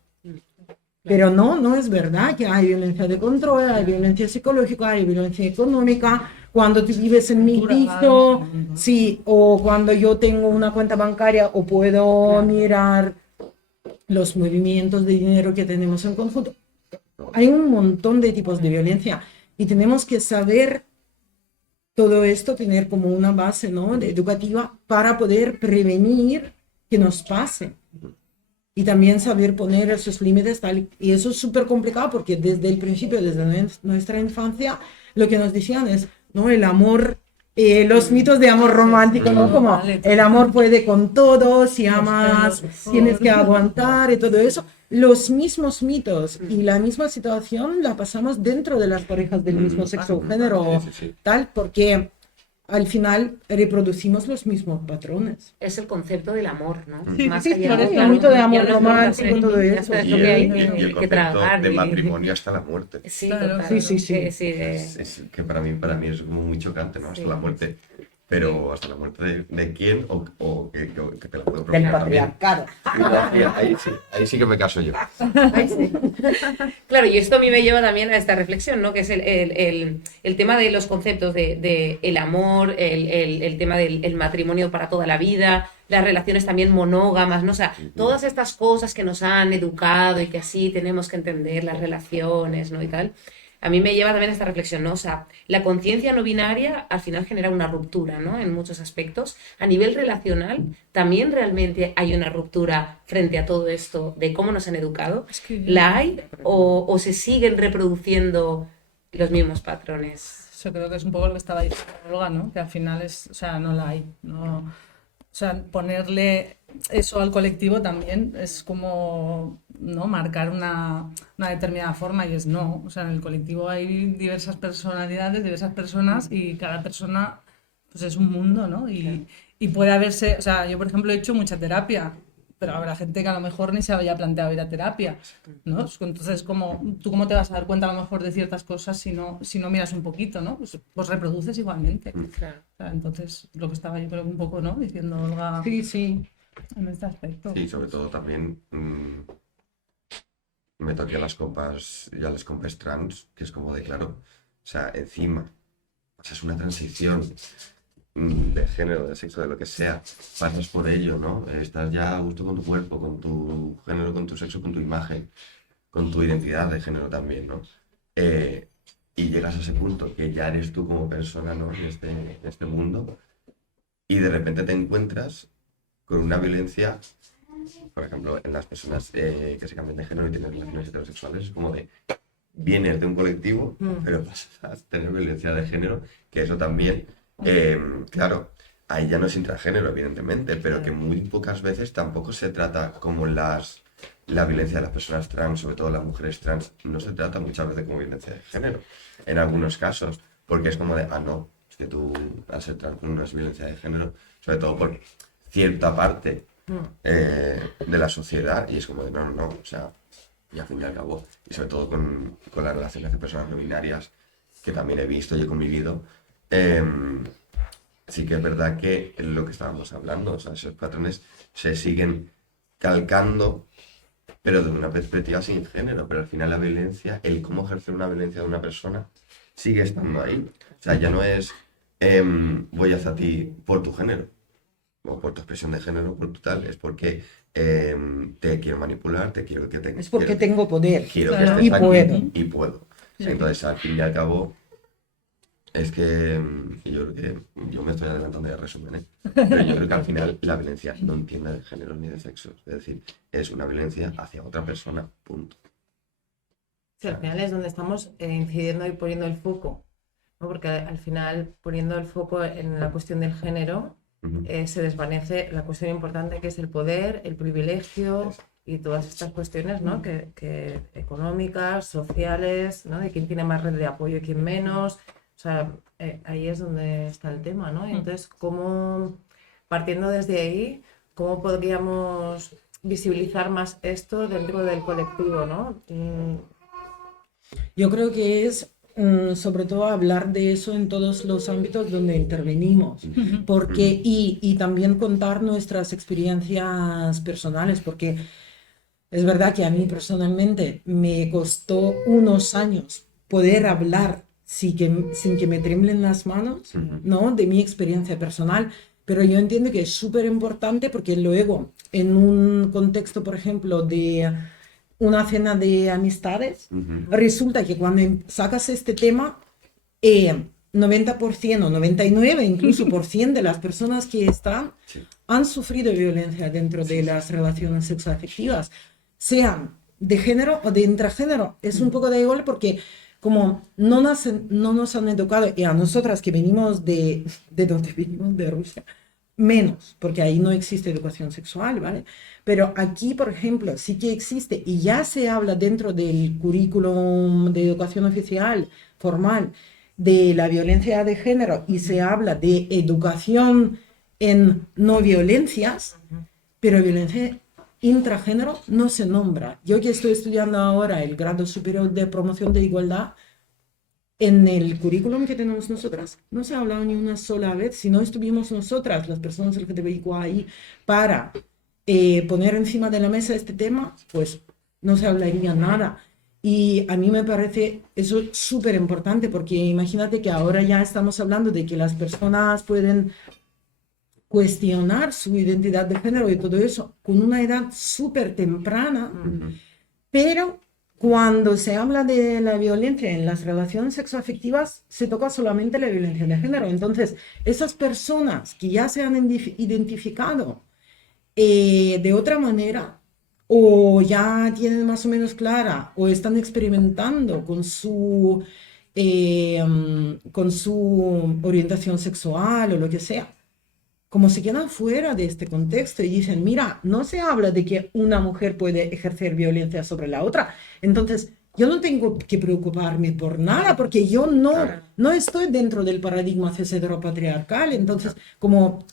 Pero no es verdad que hay violencia de control, hay violencia psicológica, hay violencia económica. Cuando tú vives en mi piso, sí, o cuando yo tengo una cuenta bancaria o puedo mirar los movimientos de dinero que tenemos en conjunto. Hay un montón de tipos de violencia y tenemos que saber todo esto, tener como una base, ¿no?, educativa para poder prevenir que nos pase. Y también saber poner esos límites tal. Y eso es súper complicado porque desde el principio, desde nuestra infancia, lo que nos decían es, ¿no?, el amor, los mitos de amor romántico, ¿no? Como el amor puede con todo, si amas tienes que aguantar y todo eso. Los mismos mitos y la misma situación la pasamos dentro de las parejas del mismo sexo o género, tal, porque al final reproducimos los mismos patrones. Es el concepto del amor, ¿no? Sí, Más sí, allá claro, el mito de amor ya no es romántico, todo ya eso. está, Y lo que hay el que concepto tragar. de matrimonio hasta la muerte. Sí, Claro, total. sí. Sí, Es que para mí es como muy chocante, ¿no? Hasta la muerte. Pero hasta la muerte de quién o que te la puedo Del provocar también. patriarcado. Ahí sí que me caso yo. Ay, sí. Claro, y esto a mí me lleva también a esta reflexión, ¿no? Que es el tema de los conceptos de el amor, el tema del matrimonio para toda la vida, las relaciones también monógamas, ¿no? O sea, todas estas cosas que nos han educado y que así tenemos que entender las relaciones, ¿no? Y tal. A mí me lleva también a esta reflexión, ¿no? O sea, la conciencia no binaria al final genera una ruptura, ¿no? En muchos aspectos. A nivel relacional, también realmente hay una ruptura frente a todo esto de cómo nos han educado. ¿La hay o se siguen reproduciendo los mismos patrones? Yo creo que es un poco lo que estaba diciendo Olga, ¿no? Que al final es, o sea, no la hay, no, o sea, ponerle eso al colectivo también es como, ¿no?, marcar una determinada forma y es no, o sea, en el colectivo hay diversas personalidades, diversas personas y cada persona pues es un mundo, ¿no? Y puede haberse, o sea, yo por ejemplo he hecho mucha terapia, pero habrá gente que a lo mejor ni se había planteado ir a terapia, ¿no? Entonces, ¿tú cómo te vas a dar cuenta a lo mejor de ciertas cosas si no miras un poquito, ¿no? Pues reproduces igualmente. Claro. O sea, entonces, lo que estaba yo creo un poco, ¿no?, diciendo Olga Sí. en este aspecto. Sí, sobre todo también me toqué a las compas trans, que es como de claro, o sea, encima, o sea, es una transición de género, de sexo, de lo que sea, pasas por ello, ¿no? Estás ya a gusto con tu cuerpo, con tu género, con tu sexo, con tu imagen, con tu identidad de género también, ¿no? Y llegas a ese punto que ya eres tú como persona, ¿no?, en este mundo, y de repente te encuentras con una violencia, por ejemplo, en las personas que se cambian de género y tienen relaciones heterosexuales, es como de, vienes de un colectivo, pero vas a tener violencia de género, que eso también, claro, ahí ya no es intragénero, evidentemente, pero que muy pocas veces tampoco se trata como la violencia de las personas trans, sobre todo las mujeres trans, no se trata muchas veces como violencia de género, en algunos casos, porque es como de, no, que tú, al ser trans, no es violencia de género, sobre todo por cierta parte de la sociedad, y es como de no, o sea, y al fin y al cabo, y sobre todo con las relaciones de personas no binarias, que también he visto y he convivido, sí que es verdad que es lo que estábamos hablando, o sea, esos patrones se siguen calcando, pero de una perspectiva sin género, pero al final la violencia, el cómo ejercer una violencia de una persona, sigue estando ahí. O sea, ya no es voy hacia ti por tu género, o por tu expresión de género, por tu tal, es porque te quiero manipular, te quiero que te... Es porque quiero que- tengo poder. Quiero que Claro. estés Y aquí puedo. y puedo. Entonces, al fin y al cabo, es que yo creo que yo me estoy adelantando de resumen, ¿eh? Pero yo creo que al final la violencia no entiende de género ni de sexo. Es decir, es una violencia hacia otra persona, punto. Sí, al final es donde estamos incidiendo y poniendo el foco, ¿no? Porque al final, poniendo el foco en la cuestión del género, Ujú. se desvanece la cuestión importante que es el poder, el privilegio y todas estas cuestiones, ¿no? que económicas, sociales, ¿no? De quién tiene más red de apoyo y quién menos. O sea, ahí es donde está el tema, ¿no? Y entonces, partiendo desde ahí, ¿cómo podríamos visibilizar más esto dentro del colectivo, ¿no? Yo creo que es sobre todo hablar de eso en todos los ámbitos donde intervenimos, porque, y también contar nuestras experiencias personales, porque es verdad que a mí personalmente me costó unos años poder hablar sin que me tiemblen las manos, ¿no? De mi experiencia personal, pero yo entiendo que es súper importante porque luego, en un contexto, por ejemplo, de una cena de amistades, resulta que cuando sacas este tema, 90% o 99% incluso por cien de las personas que están Sí. han sufrido violencia dentro de las relaciones sexoafectivas, sean de género o de intragénero. Es un poco de igual porque como no nos han educado, y a nosotras que venimos de donde venimos, de Rusia, menos, porque ahí no existe educación sexual, ¿vale? Pero aquí, por ejemplo, sí que existe y ya se habla dentro del currículum de educación oficial, formal, de la violencia de género y se habla de educación en no violencias, pero violencia intragénero no se nombra. Yo que estoy estudiando ahora el grado superior de promoción de igualdad, en el currículum que tenemos nosotras no se ha hablado ni una sola vez. Si no estuvimos nosotras, las personas LGTBIQI, para poner encima de la mesa este tema, pues no se hablaría nada. Y a mí me parece eso súper importante porque imagínate que ahora ya estamos hablando de que las personas pueden cuestionar su identidad de género y todo eso con una edad súper temprana, pero cuando se habla de la violencia en las relaciones sexoafectivas, se toca solamente la violencia de género. Entonces, esas personas que ya se han identificado de otra manera, o ya tienen más o menos clara, o están experimentando con su orientación sexual o lo que sea, como se quedan fuera de este contexto y dicen, mira, no se habla de que una mujer puede ejercer violencia sobre la otra. Entonces, yo no tengo que preocuparme por nada porque yo no estoy dentro del paradigma cis-heteropatriarcal, entonces,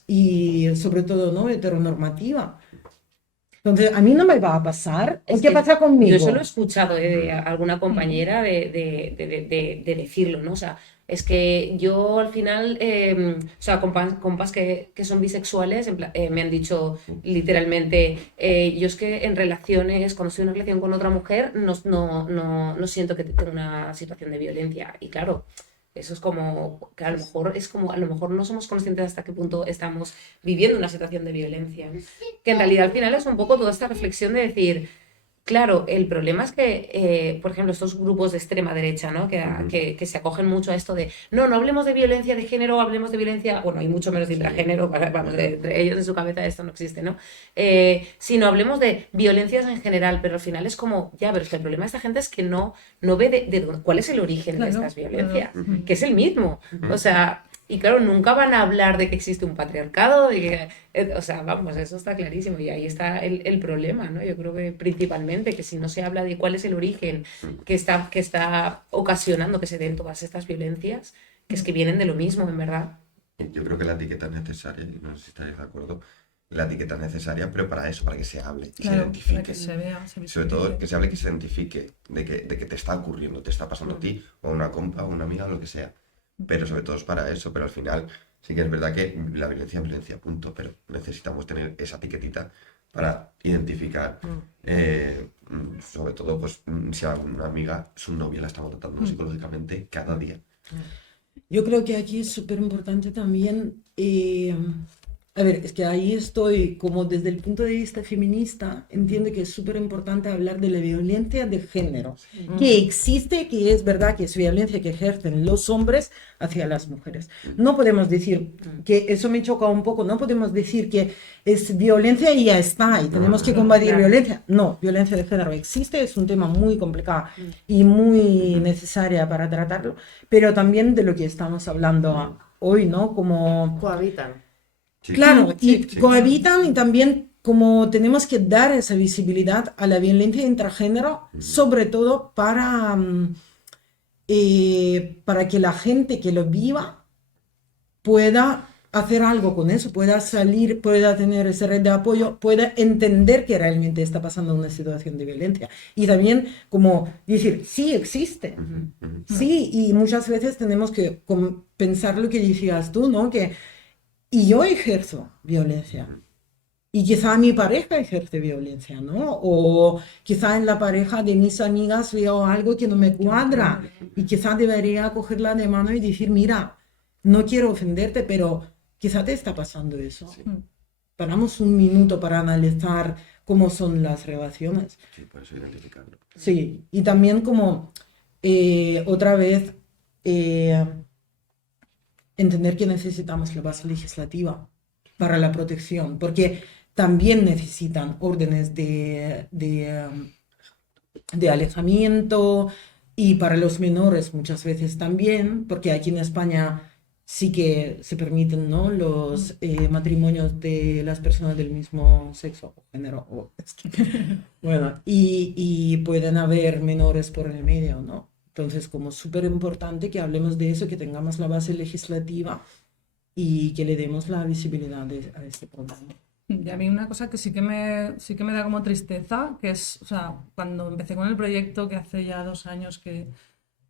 y sobre todo, ¿no? Heteronormativa. Entonces, a mí no me va a pasar. Es ¿Qué que pasa conmigo? Yo eso lo he escuchado de alguna compañera de decirlo, ¿no? O sea, es que yo al final, o sea, compas que son bisexuales, me han dicho literalmente, yo es que en relaciones, cuando estoy en una relación con otra mujer, no siento que tenga una situación de violencia. Y claro, eso es como, que a lo mejor no somos conscientes hasta qué punto estamos viviendo una situación de violencia. Que en realidad al final es un poco toda esta reflexión de decir, claro, el problema es que, por ejemplo, estos grupos de extrema derecha, ¿no? Que se acogen mucho a esto de, no hablemos de violencia de género, hablemos de violencia, bueno, y mucho menos de intragénero, vamos, entre ellos en su cabeza esto no existe, ¿no? Sino hablemos de violencias en general, pero al final es como, ya, pero es que el problema de esta gente es que no ve cuál es el origen de estas violencias, que es el mismo, o sea... Y claro, nunca van a hablar de que existe un patriarcado, de que, o sea, vamos, eso está clarísimo y ahí está el problema, ¿no? Yo creo que principalmente que si no se habla de cuál es el origen que está ocasionando que se den todas estas violencias, que es que vienen de lo mismo, en verdad. Yo creo que la etiqueta es necesaria, y no sé si estáis de acuerdo. La etiqueta es necesaria, pero para eso, para que se hable y se Claro, para identifique. que se vea, se Sobre todo visibilice. que se hable, que se identifique de que te está ocurriendo, te está pasando a ti, o a una compa, o a una amiga, o lo que sea. Pero sobre todo es para eso, pero al final sí que es verdad que la violencia es violencia, punto, pero necesitamos tener esa etiquetita para identificar, sobre todo pues si a una amiga, su novia la está maltratando psicológicamente cada día. Yo creo que aquí es súper importante también, a ver, es que ahí estoy como desde el punto de vista feminista, entiendo que es súper importante hablar de la violencia de género, que existe, que es verdad que es violencia que ejercen los hombres hacia las mujeres. No podemos decir que, eso me choca un poco, no podemos decir que es violencia y ya está, y tenemos que combatir claro. violencia. No, violencia de género existe, es un tema muy complicado y muy necesaria para tratarlo, pero también de lo que estamos hablando hoy, ¿no? Como, Cohabitan. Sí. claro, y Sí. cohabitan y también como tenemos que dar esa visibilidad a la violencia intragénero, sobre todo para que la gente que lo viva pueda hacer algo con eso, pueda salir, pueda tener esa red de apoyo, pueda entender que realmente está pasando una situación de violencia. Y también como decir, sí existe, sí, y muchas veces tenemos que pensar lo que decías tú, ¿no? Y yo ejerzo violencia. Y quizá mi pareja ejerce violencia, ¿no? O quizá en la pareja de mis amigas veo algo que no me cuadra y quizá debería cogerla de mano y decir, mira, no quiero ofenderte, pero quizá te está pasando eso. Paramos un minuto para analizar cómo son las relaciones. Sí, por eso identificarlo. Sí, y también como otra vez entender que necesitamos la base legislativa para la protección, porque también necesitan órdenes de alejamiento y para los menores muchas veces también, porque aquí en España sí que se permiten, ¿no? Los matrimonios de las personas del mismo sexo o género. Bueno, y pueden haber menores por el medio, ¿no? Entonces, como súper importante que hablemos de eso, que tengamos la base legislativa y que le demos la visibilidad a este problema. Y a mí una cosa que sí que me da como tristeza, que es, o sea, cuando empecé con el proyecto, que hace ya 2 años,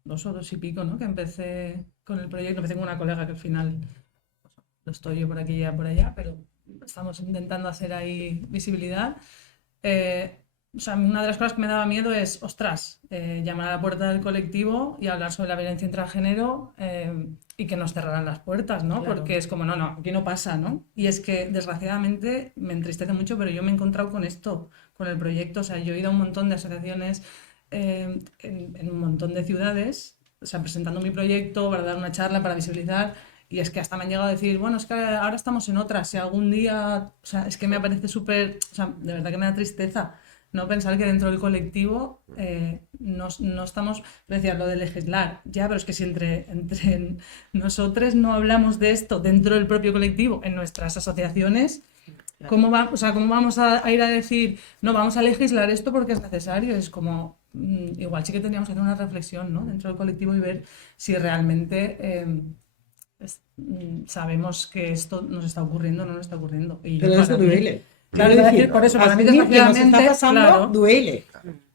2 o 2 y pico, ¿no? Que empecé con el proyecto, empecé con una colega que al final, lo estoy yo por aquí y ya por allá, pero estamos intentando hacer ahí visibilidad. O sea, una de las cosas que me daba miedo es, ostras, llamar a la puerta del colectivo y hablar sobre la violencia intragénero y que nos cerraran las puertas, ¿no? Claro. Porque es como, no, aquí no pasa, ¿no? Y es que, desgraciadamente, me entristece mucho, pero yo me he encontrado con esto, con el proyecto. O sea, yo he ido a un montón de asociaciones en un montón de ciudades, o sea, presentando mi proyecto para dar una charla, para visibilizar. Y es que hasta me han llegado a decir, bueno, es que ahora estamos en otra, si algún día, o sea, es que me parece súper, o sea, de verdad que me da tristeza no pensar que dentro del colectivo no estamos, decía lo de legislar, ya, pero es que si entre nosotros no hablamos de esto dentro del propio colectivo, en nuestras asociaciones, ¿cómo vamos a ir a decir, no, vamos a legislar esto porque es necesario? Es como, igual sí que tendríamos que hacer una reflexión, ¿no? Dentro del colectivo y ver si realmente sabemos que esto nos está ocurriendo o no nos está ocurriendo. Y Pero para eso mí- duele. Claro, Quiero iba a decir, decir, por eso, para mí asumir que nos está desgraciadamente, pasando claro. duele,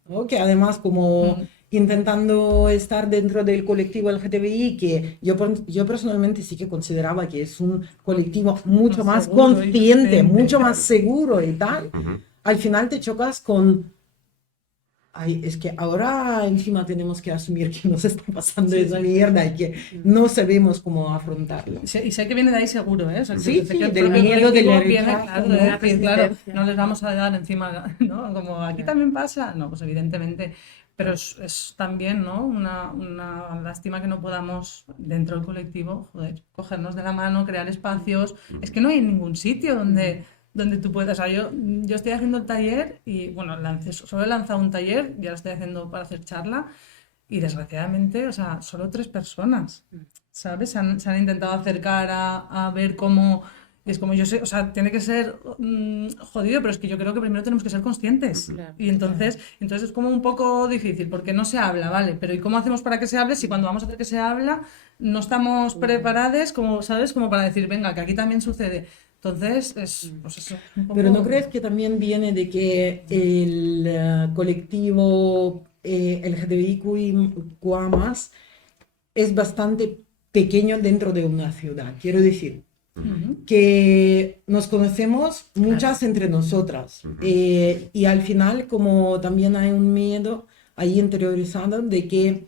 ¿no? Que además como intentando estar dentro del colectivo LGTBI, que yo personalmente sí que consideraba que es un colectivo mucho más seguro y consciente, consciente. mucho más seguro y tal, Ujú. al final te chocas con... Ay, es que ahora encima tenemos que asumir que nos está pasando esa mierda y que no sabemos cómo afrontarlo. Y sé que viene de ahí seguro, ¿eh? O sea, Sí, sé sí, que el del propio miedo, del colectivo viene, rechazo, claro, ¿no? de decir, claro, Resistencia. no les vamos a dar encima, ¿no? Como aquí también pasa, no, pues evidentemente, pero es también, ¿no? Una lástima que no podamos, dentro del colectivo, joder, cogernos de la mano, crear espacios. Es que no hay ningún sitio donde tú puedas. O sea, yo estoy haciendo el taller y, bueno, solo he lanzado un taller, ya lo estoy haciendo para hacer charla, y desgraciadamente, o sea, solo 3 personas, ¿sabes? Se han intentado acercar a ver cómo Y es como yo sé, o sea, tiene que ser jodido, pero es que yo creo que primero tenemos que ser conscientes. Claro. Y entonces es como un poco difícil, porque no se habla, ¿vale? Pero ¿y cómo hacemos para que se hable si cuando vamos a hacer que se habla no estamos preparados, como, ¿sabes? Como para decir, venga, que aquí también sucede. Entonces, pues eso. Un Pero ¿no poco- crees que también viene de que el colectivo LGTBIQIA+ es bastante pequeño dentro de una ciudad? Quiero decir, Ujú. que nos conocemos muchas entre nosotras y al final como también hay un miedo ahí interiorizado de que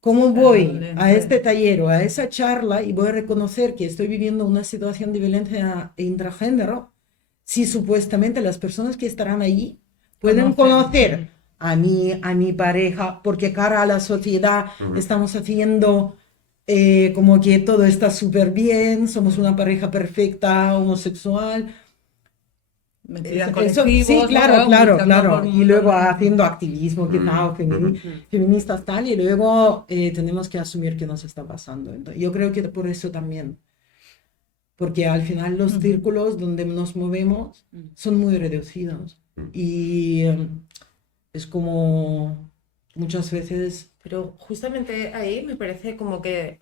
cómo Claro, voy donde a este entre. taller o a esa charla y voy a reconocer que estoy viviendo una situación de violencia intragénero si supuestamente las personas que estarán ahí pueden Conocen. conocer a mí, a mi pareja, porque cara a la sociedad estamos haciendo como que todo está súper bien, somos una pareja perfecta, homosexual. Metida en Eso, sí, colectivos, ¿no? claro, Claro, claro, militando por claro. un Y montón luego de... haciendo activismo quizá o feministas tal, y luego tenemos que asumir qué nos está pasando. Entonces, yo creo que por eso también, porque al final los Ujú. círculos donde nos movemos son muy reducidos. Y es como muchas veces... Pero justamente ahí me parece como que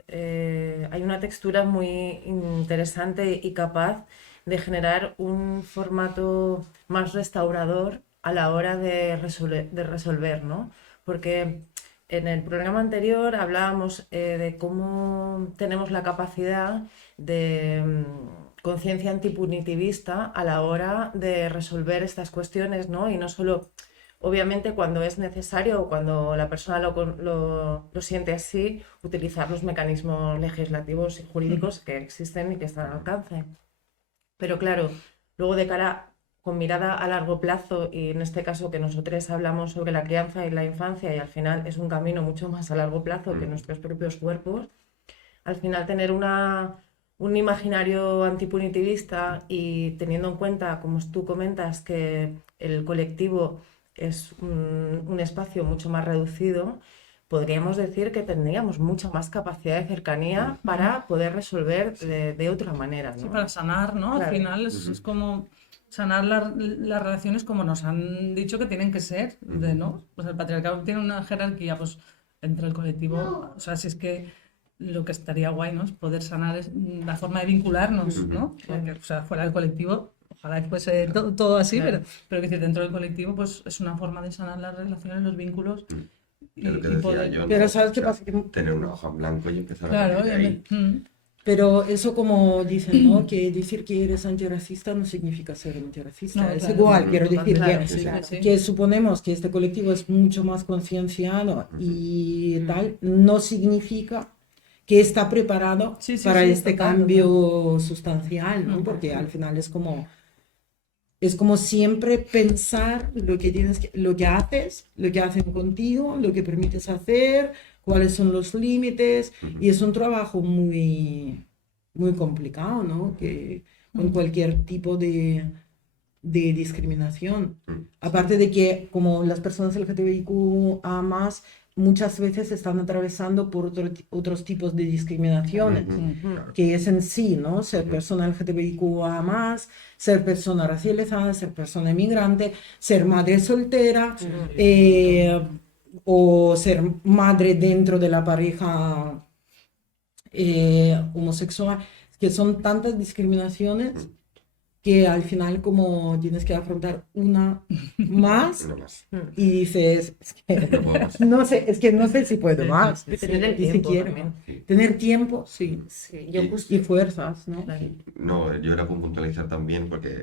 hay una textura muy interesante y capaz de generar un formato más restaurador a la hora de resolver, ¿no? Porque en el programa anterior hablábamos de cómo tenemos la capacidad de conciencia antipunitivista a la hora de resolver estas cuestiones, ¿no? Y no solo obviamente cuando es necesario o cuando la persona lo siente así, utilizar los mecanismos legislativos y jurídicos que existen y que están al alcance. Pero claro, luego de cara con mirada a largo plazo, y en este caso que nosotros hablamos sobre la crianza y la infancia, y al final es un camino mucho más a largo plazo que nuestros propios cuerpos, al final tener un imaginario antipunitivista y teniendo en cuenta, como tú comentas, que el colectivo es un espacio mucho más reducido, podríamos decir que tendríamos mucha más capacidad de cercanía para poder resolver de otra manera, Sí, ¿no? para sanar, ¿no? Al Claro. final es como sanar las relaciones como nos han dicho que tienen que ser, ¿no? Pues el patriarcado tiene una jerarquía, pues, entre el colectivo, o sea, si es que lo que estaría guay, ¿no? Es poder sanar la forma de vincularnos, ¿no? Porque, o sea, fuera del colectivo, ojalá que fuese todo así, Claro. pero que decir, dentro del colectivo, pues, es una forma de sanar las relaciones, los vínculos Es lo que y decía poder... yo, ¿no? Pero ¿sabes qué O sea, pasa? tener una hoja en blanco y empezar a Claro, partir de ahí. Pero eso como dicen, ¿no? Que decir que eres antirracista no significa ser antirracista. No, Es claro. igual, quiero decir Claro, que, sí, sí. que suponemos que este colectivo es mucho más concienciado y tal, no significa que está preparado Sí, sí, para sí, este total, cambio sustancial, ¿no? Porque al final es como siempre pensar lo que tienes lo que haces, lo que hacen contigo, lo que permites hacer, cuáles son los límites, y es un trabajo muy, muy complicado, ¿no? Que con cualquier tipo de discriminación. Aparte de que como las personas LGTBIQA+, muchas veces están atravesando por otros tipos de discriminaciones, Claro. que es en sí, ¿no? Ser persona LGTBIQA+, ser persona racializada, ser persona inmigrante, ser madre soltera, o ser madre dentro de la pareja homosexual, que son tantas discriminaciones que al final como tienes que afrontar una más Uno más. y dices, es que No puedo más. no sé, es que no sé si puedo más. Y tener el Ni tiempo siquiera. también. Sí. Tener tiempo, sí. Sí, yo Y- justo... Y fuerzas, ¿no? No, yo era por puntualizar también, porque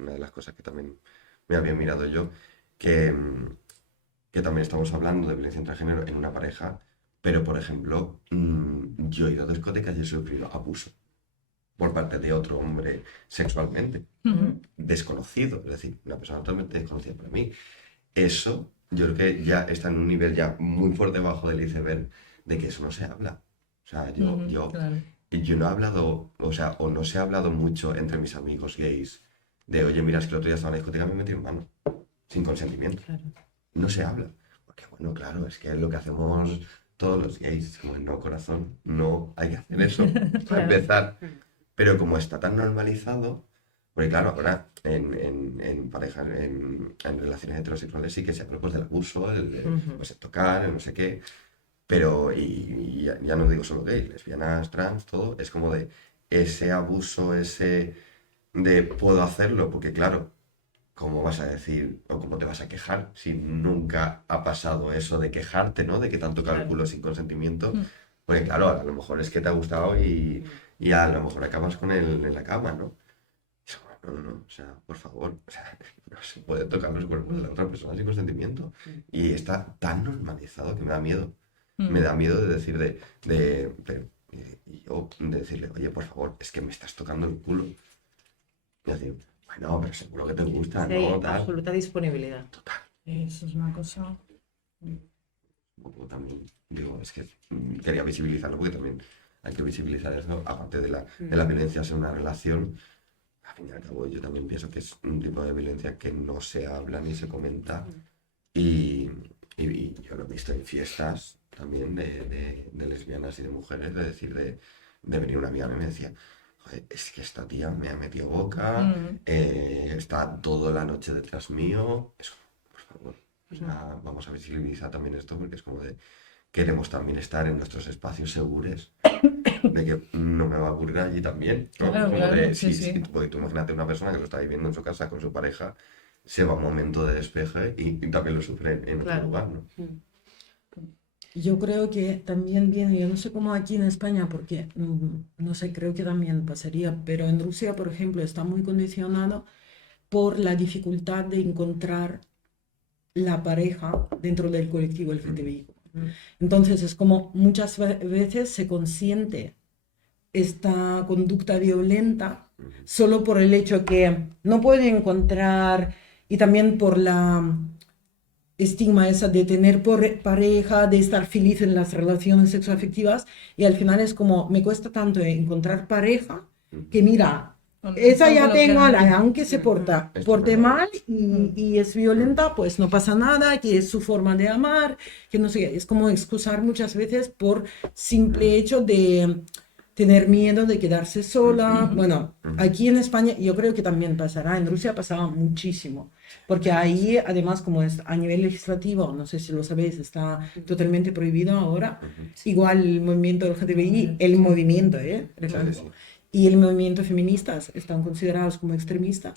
una de las cosas que también me había mirado yo, que, que también estamos hablando de violencia entre género en una pareja, pero por ejemplo, yo he ido a discotecas y he sufrido abuso por parte de otro hombre sexualmente, desconocido, es decir, una persona totalmente desconocida para mí. Eso, yo creo que ya está en un nivel ya muy por debajo del iceberg de que eso no se habla. O sea, Claro. yo no he hablado, o sea, o no se ha hablado mucho entre mis amigos gays de, oye, mira, es que el otro día estaba en la discoteca y me metí en mano, sin consentimiento. No se habla. Porque, bueno, claro, es que es lo que hacemos todos los gays. Como, no, corazón, no hay que hacer eso, para empezar. pero como está tan normalizado, porque claro, ahora en parejas, en relaciones heterosexuales sí que se habla pues del abuso, pues, el tocar, el no sé qué, pero, y ya no digo solo gay, lesbianas, trans, todo, es como de ese abuso, ese de puedo hacerlo, porque claro, ¿cómo vas a decir o cómo te vas a quejar si nunca ha pasado eso de quejarte, ¿no? De que te han tocado el culo sin consentimiento? Mm. Porque claro, a lo mejor es que te ha gustado y a lo mejor acabas con él en la cama, ¿no? Y es como, no, no, o sea, por favor, o sea, no se puede tocar los cuerpos de la otra persona sin consentimiento. Y está tan normalizado que me da miedo. Me da miedo de decir y yo de decirle, oye, por favor, es que me estás tocando el culo. Y decir, bueno, pero seguro que te gusta, Sí, hay ¿no? Tal. absoluta disponibilidad. Total. Eso es una cosa. Un poco también, digo, es que quería visibilizarlo porque también hay que visibilizar eso, aparte de la violencia en una relación. Al fin y al cabo, yo también pienso que es un tipo de violencia que no se habla ni se comenta. Y yo lo he visto en fiestas también de lesbianas y de mujeres, de decir, de venir una amiga y me decía, joder, es que esta tía me ha metido boca, está toda la noche detrás mío. Eso, por favor. O sea, vamos a visibilizar también esto porque es como de queremos también estar en nuestros espacios seguros de que no me va a ocurrir allí también, ¿no? Claro, Como claro, de, sí, sí, sí. porque tú imagínate una persona que lo está viviendo en su casa con su pareja, se va a un momento de despeje y también lo sufre en otro Claro. lugar, ¿no? Yo creo que también viene, yo no sé cómo aquí en España, porque no sé, creo que también pasaría, pero en Rusia, por ejemplo, está muy condicionado por la dificultad de encontrar la pareja dentro del colectivo LGTBI. Entonces es como muchas veces se consiente esta conducta violenta solo por el hecho que no puede encontrar y también por la estigma esa de tener pareja, de estar feliz en las relaciones sexoafectivas y al final es como me cuesta tanto encontrar pareja que mira, Con esa todo ya lo que tengo, hay. aunque se Es porte tremendo. mal y es violenta, pues no pasa nada, que es su forma de amar, que no sé, es como excusar muchas veces por simple hecho de tener miedo de quedarse sola. Bueno, aquí en España yo creo que también pasará, en Rusia pasaba muchísimo, porque ahí además como es a nivel legislativo, no sé si lo sabéis, está totalmente prohibido ahora, igual el movimiento LGTBI, el movimiento, recalco, y el movimiento feministas están considerados como extremistas.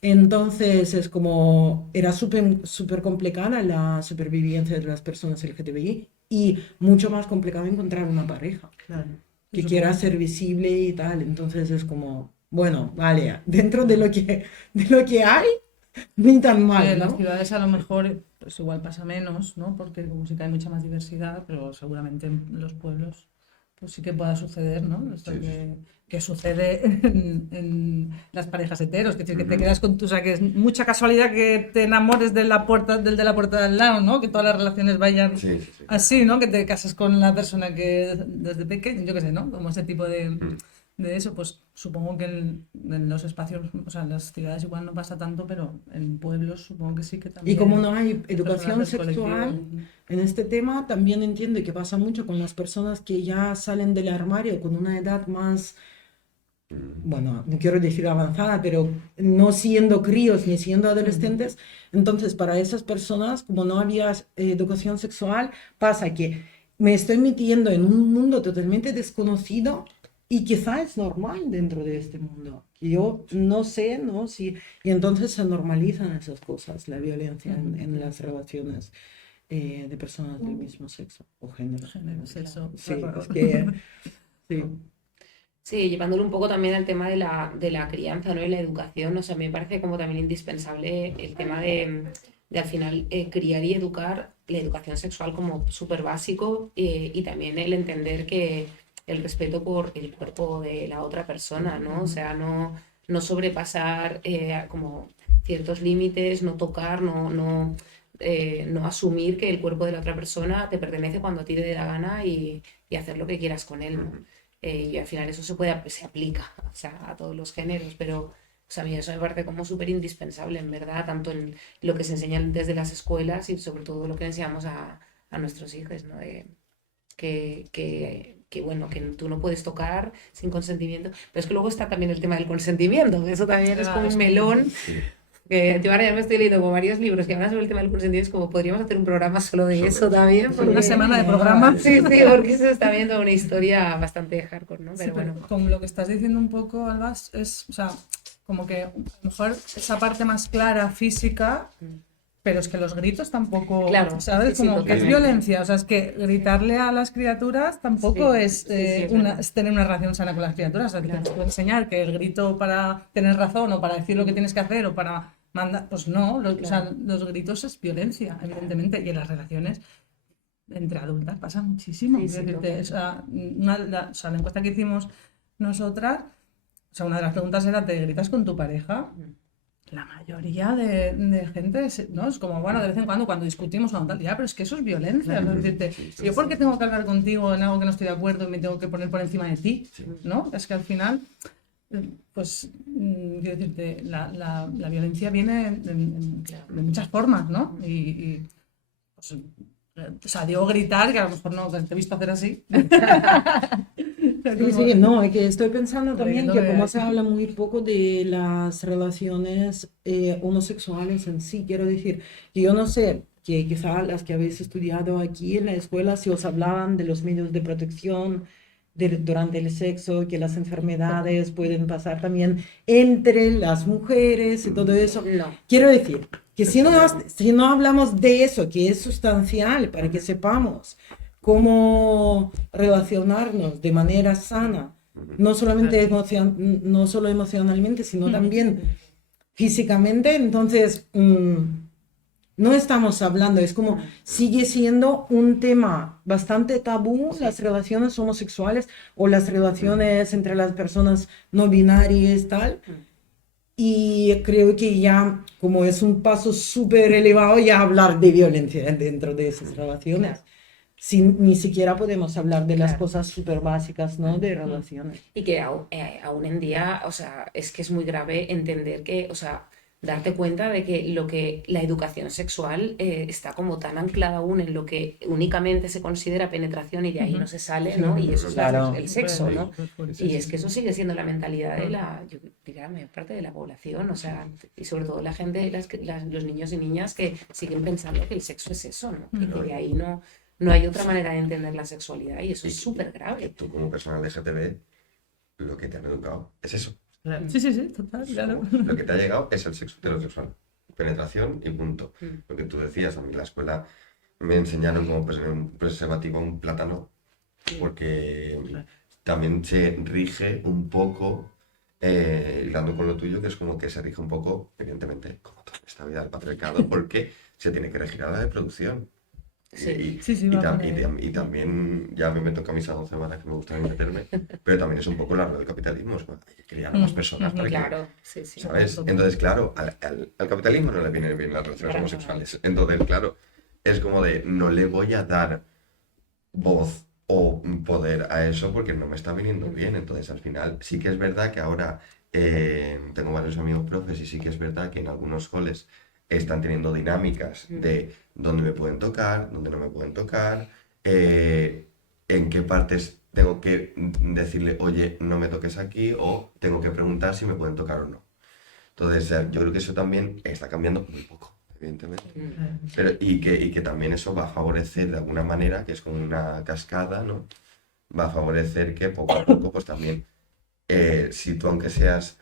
Entonces es como, era súper complicada la supervivencia de las personas LGTBI y mucho más complicado encontrar una pareja Claro. que quiera ser visible y tal. Entonces es como, bueno, vale, dentro de lo que hay, ni tan Sí, mal, en las ¿no? ciudades a lo mejor pues igual pasa menos, ¿no? Porque como sí que hay mucha más diversidad, pero seguramente en los pueblos pues sí que pueda suceder, ¿no? Esto Sí, sí, que sucede en las parejas heteros, que, que te quedas con tu, o sea, que es mucha casualidad que te enamores de la puerta, del de la puerta de al lado, ¿no? Que todas las relaciones vayan Sí, sí, sí. así, ¿no? Que te cases con la persona que desde pequeño, yo qué sé, ¿no? Como ese tipo de eso, pues supongo que en los espacios, o sea, en las ciudades igual no pasa tanto, pero en pueblos supongo que sí que Y también como no hay las personas educación del colectivo. sexual en este tema, también entiendo que pasa mucho con las personas que ya salen del armario con una edad más, bueno, no quiero decir avanzada, pero no siendo críos ni siendo adolescentes. Entonces, para esas personas, como no había educación sexual, pasa que me estoy metiendo en un mundo totalmente desconocido y quizá es normal dentro de este mundo. Y yo no sé, ¿no? Si, y entonces se normalizan esas cosas, la violencia en las relaciones de personas del mismo sexo o género. Género, sexo, Sí, raro. es que, sí. Sí, llevándolo un poco también al tema de la crianza, ¿no? Y la educación, o sea, me parece como también indispensable el tema de al final criar y educar la educación sexual como súper básico y también el entender que el respeto por el cuerpo de la otra persona, ¿no? O sea, no sobrepasar como ciertos límites, no tocar, no asumir que el cuerpo de la otra persona te pertenece cuando a ti te dé la gana y hacer lo que quieras con él, ¿no? Y al final eso se aplica, o sea, a todos los géneros, pero o sea, a mí eso me parece como súper indispensable, en verdad, tanto en lo que se enseña desde las escuelas y sobre todo lo que enseñamos a nuestros hijos, ¿no? Que bueno, que tú no puedes tocar sin consentimiento, pero es que luego está también el tema del consentimiento, que eso también es como un melón. Sí. Que yo ahora ya me estoy leyendo como varios libros que hablan sobre el tema del consentimiento, es como podríamos hacer un programa solo de Sobre eso eso. también. Por una porque- semana de programa. Sí, sí, porque eso está viendo una historia bastante hardcore, ¿no? Sí, Pero bueno. como lo que estás diciendo un poco, Alba, es, o sea, como que a lo mejor esa parte más clara, física, pero es que los gritos tampoco, Claro, ¿sabes? sí, sí, Como que es totalmente. violencia, o sea, es que gritarle a las criaturas tampoco Sí, es, sí, es verdad. es tener una relación sana con las criaturas, o sea, Claro. te puedo enseñar que el grito para tener razón o para decir lo que tienes que hacer o para mandar, pues no, o sea, Claro. los gritos es violencia, evidentemente, y en las relaciones entre adultas pasa muchísimo. Sí, Es sí, decirte, o sea, o sea, la encuesta que hicimos nosotras, o sea, una de las preguntas era, ¿te gritas con tu pareja? La mayoría de gente, ¿no? Es como, bueno, de vez en cuando discutimos o tal, ya, pero es que eso es violencia. ¿No? Es decirte, si yo por qué tengo que hablar contigo en algo que no estoy de acuerdo y me tengo que poner por encima de ti, ¿no? Es que al final, pues, quiero decirte, la violencia viene de muchas formas, ¿no? Pues, o sea, digo gritar, que a lo mejor no, que te he visto hacer así. Sí, sí, no, es que estoy pensando también Riendo que de- como se habla muy poco de las relaciones homosexuales en sí, quiero decir, que yo no sé, que quizá las que habéis estudiado aquí en la escuela, si os hablaban de los medios de protección durante el sexo, que las enfermedades pueden pasar también entre las mujeres y todo eso. No. Quiero decir, que si no hablamos de eso, que es sustancial para que sepamos cómo relacionarnos de manera sana, no solamente no solo emocionalmente, sino también físicamente, entonces no estamos hablando, es como sigue siendo un tema bastante tabú las relaciones homosexuales o las relaciones entre las personas no binarias, tal. Y creo que ya, como es un paso súper elevado, ya hablar de violencia dentro de esas relaciones. Ni siquiera podemos hablar de las Claro. cosas súper básicas, ¿no? De relaciones. Y que aún en día, o sea, es que es muy grave entender que, o sea, darte cuenta de que la educación sexual está como tan anclada aún en lo que únicamente se considera penetración y de ahí no se sale, ¿no? Y eso es Claro. el sexo, ¿no? Sí, Y es que eso sigue siendo la mentalidad de yo diría, la mayor parte de la población, o sea, y sobre todo la gente, los niños y niñas que siguen pensando que el sexo es eso, ¿no? Y que de ahí no hay otra manera de entender la sexualidad y eso es súper Que grave. tú como persona LGTB, lo que te han educado es eso. Sí, total, claro. Lo que te ha llegado es el sexo heterosexual. Penetración y punto. Lo que tú decías, a mí en la escuela me enseñaron como un preservativo un plátano, porque también se rige un poco, hilando con lo tuyo, que es como que se rige un poco, evidentemente, como toda esta vida del patriarcado, porque se tiene que regir a la reproducción. Sí. Sí, va por ahí. Y también, ya a mí me toca a mis 12 semanas que me gusta meterme, pero también es un poco la red del capitalismo, es como, hay que criar a más personas para que, Claro, sí, sí. ¿sabes? Entonces, claro, al capitalismo no le vienen bien las relaciones Para homosexuales. Entonces, claro, es como de, no le voy a dar voz o poder a eso porque no me está viniendo bien. Entonces, al final, sí que es verdad que ahora tengo varios amigos profes y sí que es verdad que en algunos coles están teniendo dinámicas de dónde me pueden tocar, dónde no me pueden tocar, en qué partes tengo que decirle, oye, no me toques aquí, o tengo que preguntar si me pueden tocar o no. Entonces, yo creo que eso también está cambiando muy poco, evidentemente. Pero, y que también eso va a favorecer de alguna manera, que es como una cascada, ¿no? Va a favorecer que poco a poco, pues también, si tú aunque seas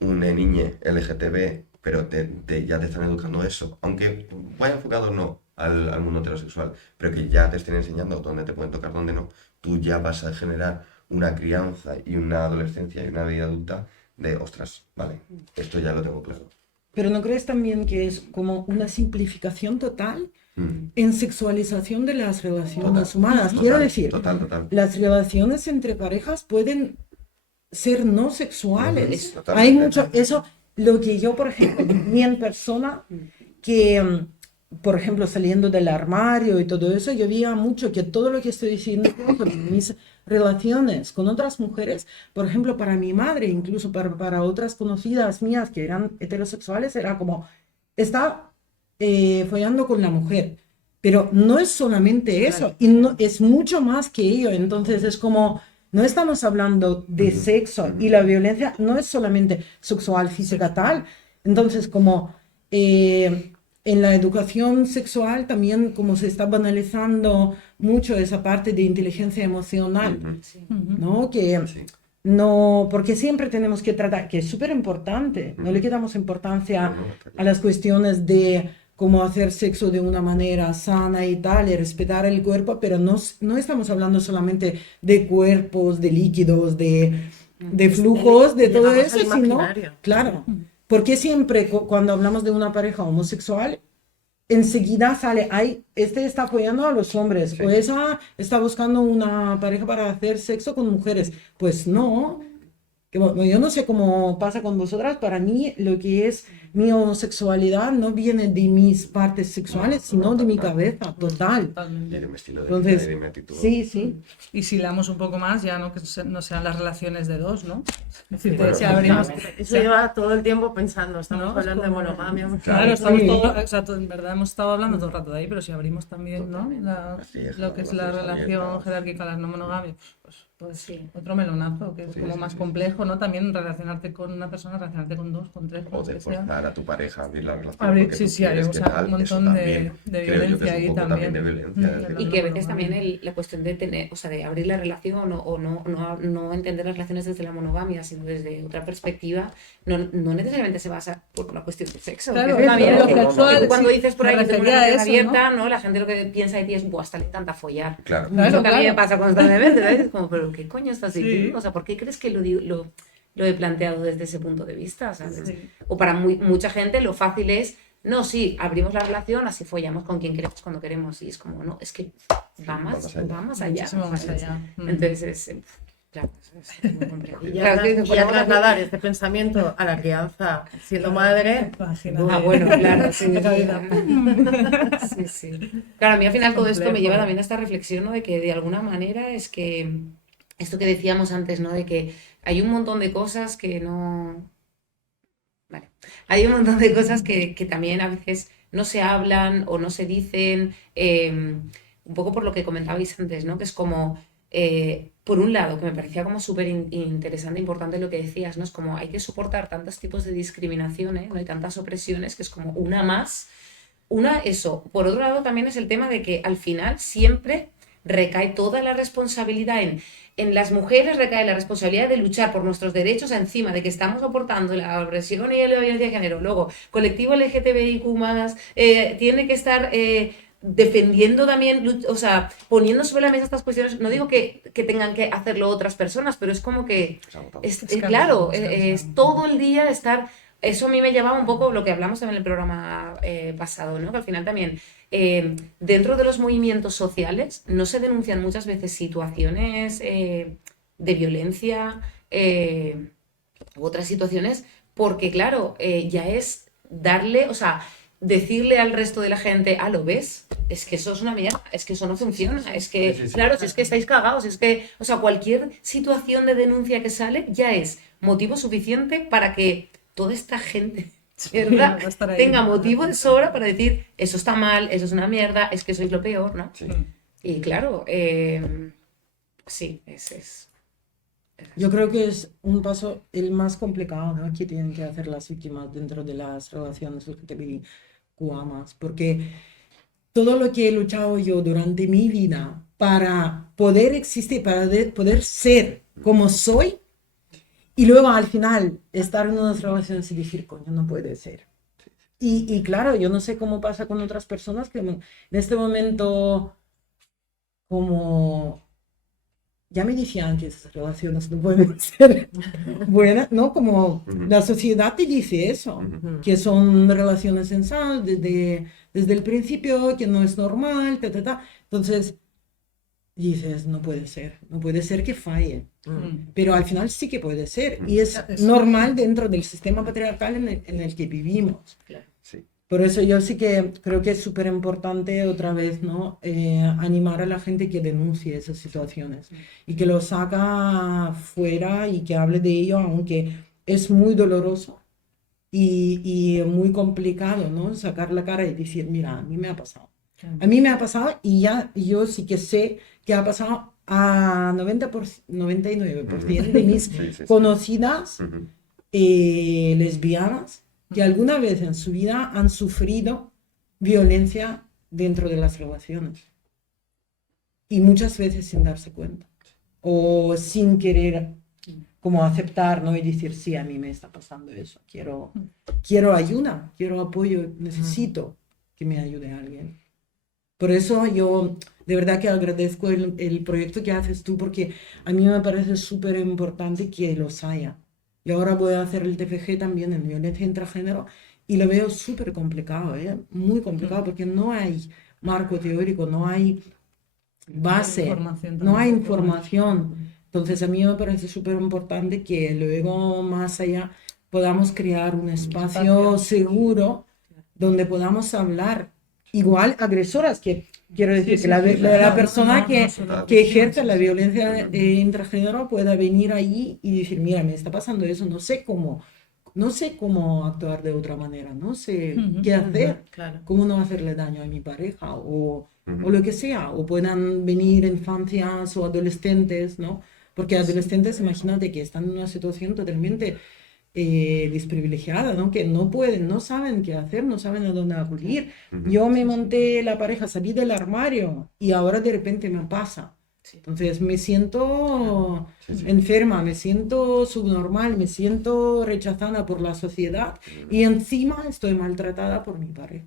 una niña LGTB, pero ya te están educando eso, aunque vaya enfocado o no al mundo heterosexual, pero que ya te estén enseñando dónde te pueden tocar, dónde no, tú ya vas a generar una crianza y una adolescencia y una vida adulta de, ostras, vale, esto ya lo tengo claro. Pero ¿no crees también que es como una simplificación total Mm. en sexualización de las relaciones Total, humanas? total, Quiero decir, Total. las relaciones entre parejas pueden ser no sexuales. Totalmente. Hay mucho, eso, lo que yo, por ejemplo, vi en persona, que, por ejemplo, saliendo del armario y todo eso, yo veía mucho que todo lo que estoy diciendo sobre mis relaciones con otras mujeres, por ejemplo, para mi madre, incluso para otras conocidas mías que eran heterosexuales, era como, está follando con la mujer. pero no es solamente eso, y no, es mucho más que ello. Entonces es como, no estamos hablando de sexo, y la violencia no es solamente sexual, física, tal. Entonces como en la educación sexual también como se está banalizando mucho esa parte de inteligencia emocional, ¿no? Que Sí. no, porque siempre tenemos que tratar, que es súper importante, no le quitamos importancia No, no, está a claro. las cuestiones de cómo hacer sexo de una manera sana y tal, y respetar el cuerpo, pero no estamos hablando solamente de cuerpos, de líquidos, de flujos, de todo Llegamos eso, al sino, imaginario. claro, porque siempre cuando hablamos de una pareja homosexual, enseguida sale, ay, este está apoyando a los hombres, o esa está buscando una pareja para hacer sexo con mujeres. Pues no, que bueno, yo no sé cómo pasa con vosotras, para mí lo que es mi homosexualidad no viene de mis partes sexuales, sino de mi cabeza, total. Y Totalmente. de mi estilo de vida y Entonces, de mi actitud. sí, sí. Y si hilamos un poco más, ya no que no sean las relaciones de dos, ¿no? Es decir, Bueno, si abrimos... Eso lleva todo el tiempo pensando, estamos ¿no? Es hablando de como- monogamia. Claro, estamos Sí. todo, o sea, en verdad hemos estado hablando todo el rato de ahí, pero si abrimos también, ¿no? Así es, Lo las que es la relaciones relación abiertas. jerárquica, las no monogámicas, pues Sí. otro melonazo, que es Sí, como sí, más sí. complejo, ¿no? También relacionarte con una persona, relacionarte con dos, con tres, con O los de que sea. forzar a tu pareja a abrir la relación Abrir, porque sí, tú sí, quieres hay, o que sea, tal, un eso montón de también de creo yo que es violencia un ahí poco también de también. violencia. De Es decir, Y que a veces monogamia. también la cuestión de tener, o sea, de abrir la relación o no entender las relaciones desde la monogamia, sino desde otra perspectiva, no necesariamente se basa por una cuestión de sexo. Claro, que eso también, lo que sexual, tú cuando sí, dices por me ahí que tengo una refería a relación eso, ¿no? abierta, ¿no? La gente lo que piensa de ti es, buah, hasta le tanta follar. claro. Claro, Eso que a mí me claro. pasa constantemente, ¿sabes? Es como, pero ¿qué coño estás Sí. diciendo? O sea, ¿por qué crees que lo he planteado desde ese punto de vista? ¿Sabes? Sí. O para mucha gente lo fácil es, no, sí, abrimos la relación, así follamos con quien queremos cuando queremos. Y es como, no, es que va más allá. Muchísimo más ¿sabes? allá. Entonces, claro, es muy complejo. Y Claro, es que ya ponemos la- trasladar este pensamiento a la crianza siendo madre, Imagínate. Ah, bueno, claro, sí. La cabeza. Sí, sí. Claro, a mí al final todo esto me Complejo. lleva también a esta reflexión, ¿no? De que de alguna manera es que esto que decíamos antes, ¿no? De que hay un montón de cosas que no... Vale. Hay un montón de cosas que también a veces no se hablan o no se dicen, un poco por lo que comentabais antes, ¿no? Que es como, por un lado, que me parecía como súper interesante, importante lo que decías, ¿no? Es como hay que soportar tantos tipos de discriminaciones, ¿no? Y tantas opresiones, que es como una más. Una, eso. Por otro lado, también es el tema de que al final siempre recae toda la responsabilidad en las mujeres, recae la responsabilidad de luchar por nuestros derechos encima de que estamos soportando la opresión y la violencia de género. Luego, colectivo LGTBIQ+, tiene que estar defendiendo también, o sea, poniendo sobre la mesa estas cuestiones. No digo que tengan que hacerlo otras personas, pero es como que, Es agotador. claro, cansado. es todo el día estar... Eso a mí me llevaba un poco lo que hablamos en el programa pasado, ¿no? Que al final también dentro de los movimientos sociales no se denuncian muchas veces situaciones de violencia u otras situaciones porque, claro, ya es darle, o sea, decirle al resto de la gente, ah, ¿lo ves? Es que eso es una mierda, es que eso no funciona, es que, Sí, sí. claro, si es que estáis cagados, es que, o sea, cualquier situación de denuncia que sale ya es motivo suficiente para que toda esta gente, ¿verdad? va a estar ahí. Tenga motivo de sobra para decir, eso está mal, eso es una mierda, es que sois lo peor, ¿no? Sí. Y claro, sí, es Yo creo que es un paso el más complicado, ¿no? Que tienen que hacer las víctimas dentro de las relaciones LGTBIQ+, porque todo lo que he luchado yo durante mi vida para poder existir, para poder ser como soy, y luego al final estar en unas relaciones y decir, coño, no puede ser. Y claro, yo no sé cómo pasa con otras personas que en este momento, como ya me decían que esas relaciones no pueden ser buenas, ¿no? Como la sociedad te dice eso, que son relaciones insanas desde el principio, que no es normal, ta, ta, ta. Entonces dices, no puede ser que falle. Pero al final sí que puede ser, y es normal dentro del sistema patriarcal en el que vivimos. Sí. Por eso yo sí que creo que es súper importante otra vez, ¿no? Animar a la gente que denuncie esas situaciones y que lo saca fuera y que hable de ello, aunque es muy doloroso y muy complicado, ¿no? Sacar la cara y decir, mira, a mí me ha pasado. A mí me ha pasado y ya yo sí que sé que ha pasado a 99% de mis Sí, sí, sí. conocidas Ujú. lesbianas que alguna vez en su vida han sufrido violencia dentro de las relaciones y muchas veces sin darse cuenta o sin querer como aceptar, ¿no? Y decir, sí, a mí me está pasando eso, quiero ayuda, quiero apoyo, necesito que me ayude alguien. Por eso yo de verdad que agradezco el proyecto que haces tú porque a mí me parece súper importante que los haya. Y ahora voy a hacer el TFG también en violencia intragénero y lo veo súper complicado, ¿eh? Muy complicado porque no hay marco teórico, no hay base, Información no hay tampoco. información. Entonces a mí me parece súper importante que luego más allá podamos crear un espacio seguro donde podamos hablar. Igual agresoras, que quiero decir que la persona que ejerce la violencia intragénero pueda venir allí y decir, mira, me está pasando eso, no sé cómo actuar de otra manera, no sé qué hacer, Claro. cómo no hacerle daño a mi pareja o Ujú. lo que sea, o puedan venir infancias o adolescentes, ¿no? Porque adolescentes, imagínate que están en una situación totalmente desprivilegiada, ¿no? Que no pueden, no saben qué hacer, no saben a dónde acudir. Ujú. Yo me monté la pareja, salí del armario y ahora de repente me pasa. Entonces me siento Sí, sí. enferma, me siento subnormal, me siento rechazada por la sociedad y encima estoy maltratada por mi pareja.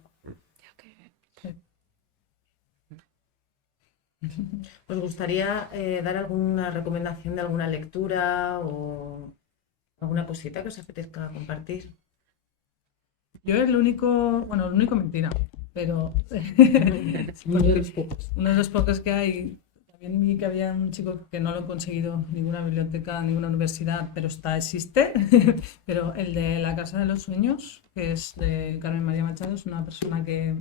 ¿Os gustaría dar alguna recomendación de alguna lectura o alguna cosita que os apetezca compartir? Yo el único mentira, pero Uno de los pocos. uno de los pocos que hay, también vi que había un chico que no lo he conseguido ninguna biblioteca, ninguna universidad, pero existe, pero el de La Casa de los Sueños, que es de Carmen María Machado, es una persona que,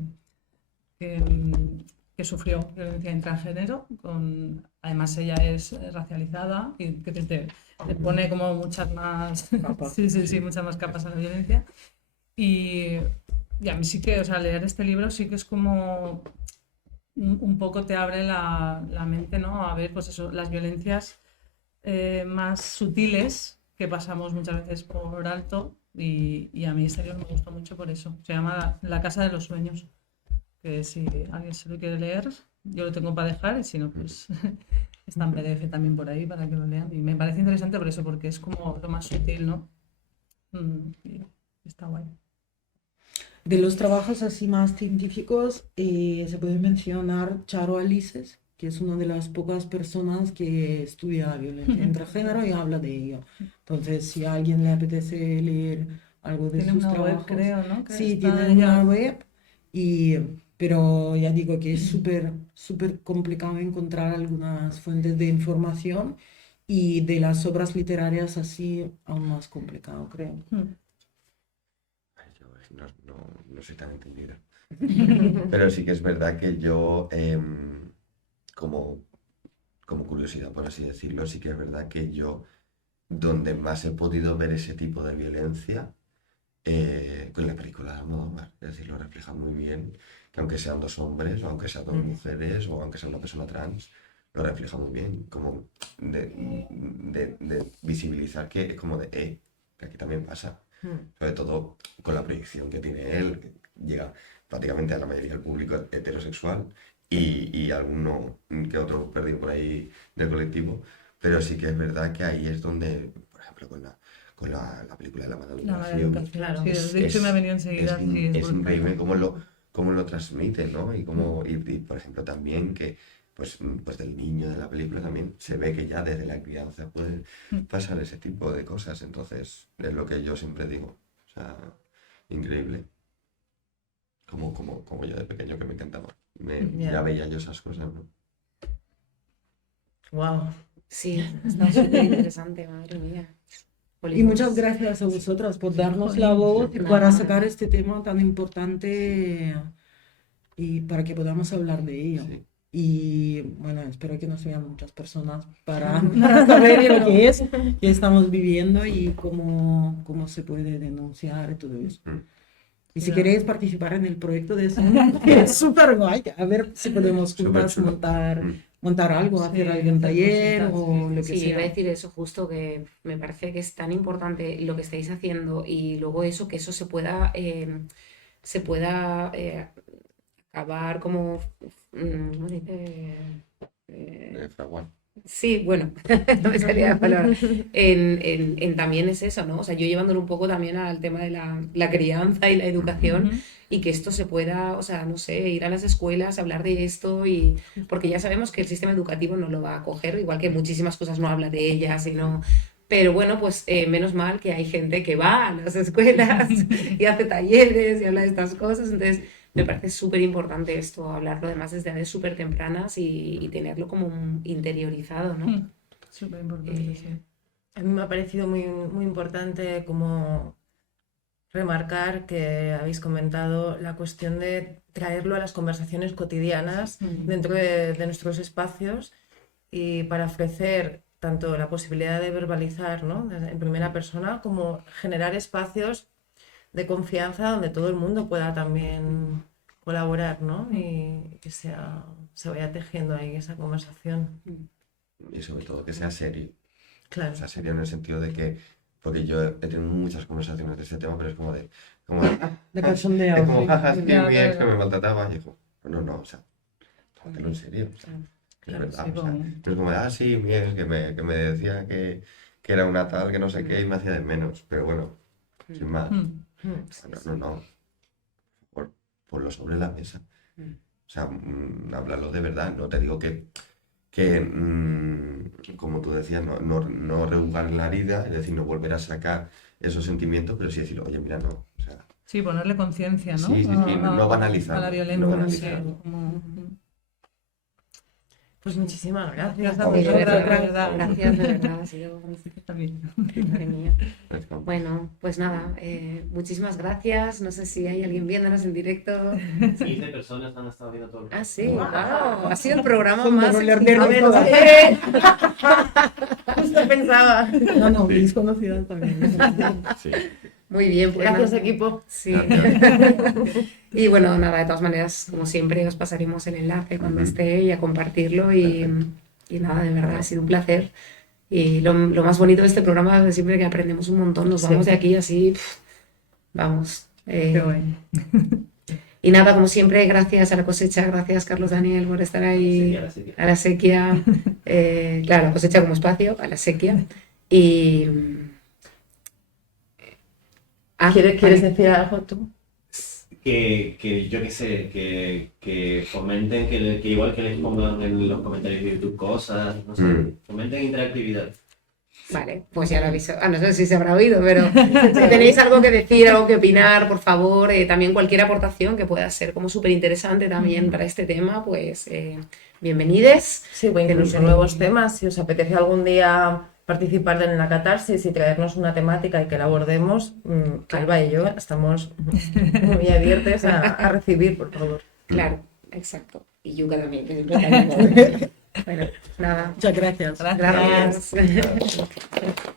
que sufrió violencia intragénero, además ella es racializada y que te pone como muchas más, sí, muchas más capas a la violencia. Y a mí sí que, o sea, leer este libro sí que es como un poco te abre la mente, ¿no? A ver, pues eso, las violencias más sutiles que pasamos muchas veces por alto y a mí este libro me gustó mucho por eso. Se llama La Casa de los Sueños, que si alguien se lo quiere leer, yo lo tengo para dejar y si no, pues está en PDF también por ahí para que lo lean. Y me parece interesante por eso, porque es como lo más sutil, ¿no? Y está guay. De los trabajos así más científicos, se puede mencionar Charo Alices, que es una de las pocas personas que estudia violencia intragénero y habla de ello. Entonces, si a alguien le apetece leer algo de Tiene sus una web, trabajos, creo, ¿no? Que sí, está tiene ella. una web, pero ya digo que es súper complicado encontrar algunas fuentes de información y de las obras literarias así aún más complicado, creo. Ay, yo no soy tan entendido. Pero sí que es verdad que yo, como, como curiosidad, por así decirlo, sí que es verdad que yo, donde más he podido ver ese tipo de violencia, con la película de Almodóvar, es decir, lo refleja muy bien, que aunque sean dos hombres, o aunque sean dos mujeres, o aunque sea una persona trans, lo refleja muy bien, como de visibilizar que es como que aquí también pasa, sobre todo con la proyección que tiene él, que llega prácticamente a la mayoría del público heterosexual y alguno que otro perdido por ahí del colectivo, pero sí que es verdad que ahí es donde, por ejemplo, con la película de La Mala La mala Educación, educación, claro. sí, de hecho me ha venido enseguida. Sí, es brutal. increíble cómo lo transmite, ¿no? Y por ejemplo, también que, pues del niño de la película también se ve que ya desde la crianza pueden pasar ese tipo de cosas. Entonces, es lo que yo siempre digo. O sea, increíble. Como yo de pequeño que me encantaba. Ya veía yo esas cosas, ¿no? Wow. Sí, está súper interesante, madre mía. Y muchas gracias a vosotras por darnos la voz y para sacar este tema tan importante y para que podamos hablar de ello. Sí. Y bueno, espero que nos vean muchas personas para saber lo que es, que estamos viviendo y cómo se puede denunciar y todo eso. Y si Ya. queréis participar en el proyecto de Zoom, que es súper guay, a ver si podemos juntas Superchulo. montar algo, Sí, hacer algún hacer taller cositas, o lo que Sí, iba a sea. decir eso justo, que me parece que es tan importante lo que estáis haciendo y luego eso, que eso se pueda acabar como, ¿cómo se dice? Fraguar. Sí, bueno, no me salía la palabra. En también es eso, ¿no? O sea, yo llevándolo un poco también al tema de la crianza y la educación Ujú. y que esto se pueda, o sea, no sé, ir a las escuelas, hablar de esto y porque ya sabemos que el sistema educativo no lo va a coger, igual que muchísimas cosas no habla de ellas y no... Pero bueno, pues menos mal que hay gente que va a las escuelas y hace talleres y habla de estas cosas, entonces me parece súper importante esto, hablarlo además desde edades súper tempranas y tenerlo como interiorizado, ¿no? Súper importante, sí. A mí me ha parecido muy, muy importante como remarcar que habéis comentado la cuestión de traerlo a las conversaciones cotidianas dentro de nuestros espacios y para ofrecer tanto la posibilidad de verbalizar, ¿no? En primera persona, como generar espacios de confianza donde todo el mundo pueda también colaborar, ¿no? Y que se vaya tejiendo ahí esa conversación. Y sobre todo que sea serio. Claro. O sea, serio en el sentido de que, porque yo he tenido muchas conversaciones de este tema, pero es como de, De cachondeo. es como, Sí. jaja, sí, Ya, mi ex que claro. me maltrataba, y dijo, no, o sea, tómatelo en serio, o sea, que es Claro, verdad, sí, o sea, como- no es como de, sí, mi ex que me decía que era una tal, que no sé qué, y me hacía de menos, pero bueno, sin más, Mm. no, ponlo sobre la mesa, o sea, háblalo de verdad, no te digo que como tú decías, no rebujar en la herida, es decir, no volver a sacar esos sentimientos, pero sí decir, oye, mira, no, o sea, Sí, ponerle conciencia, ¿no? sí, no banalizarlo, A la no violencia, banalizarlo. sí. Como- Pues muchísimas gracias. Gracias a Sí, de vosotras, verdad, de verdad. gracias, de verdad, ha sido... También. Madre mía. Es como- Bueno, pues nada, muchísimas gracias. No sé si hay alguien viéndonos en directo. 15 personas han estado viendo todo el Ah, sí, wow. Ha sido el programa Son más doble de exitoso. todas. Justo pensaba. No, mis conocidas también. Sí, Muy bien, pues Gracias, nada. equipo. Sí. gracias. Y bueno, nada, de todas maneras, como siempre, os pasaremos el enlace cuando Ujú. esté y a compartirlo. Perfecto. Y nada, de verdad, ha sido un placer. Y lo más bonito de este programa es siempre que aprendemos un montón. Nos vamos Sí. de aquí así, vamos. Qué guay. Y nada, como siempre, gracias a La Cosecha, gracias Carlos Daniel por estar ahí, A la sequía. a La Sequía, claro, La Cosecha como espacio, a La Sequía. Y... ¿Quieres decir algo tú? Que yo qué sé, que fomenten, que igual que les pongan en los comentarios de YouTube cosas, no sé, fomenten interactividad. Vale, pues ya lo aviso. No sé si se habrá oído, pero si tenéis algo que decir, algo que opinar, por favor, también cualquier aportación que pueda ser como súper interesante también para este tema, pues bienvenides. Sí, o incluso nuevos temas. Si os apetece algún día participar en la catarsis y traernos una temática y que la abordemos, Alba y yo estamos muy abiertos a recibir, por favor. Claro, exacto. Y Yuka también, que siempre está ahí. Bueno, nada. Muchas gracias. Gracias. Gracias.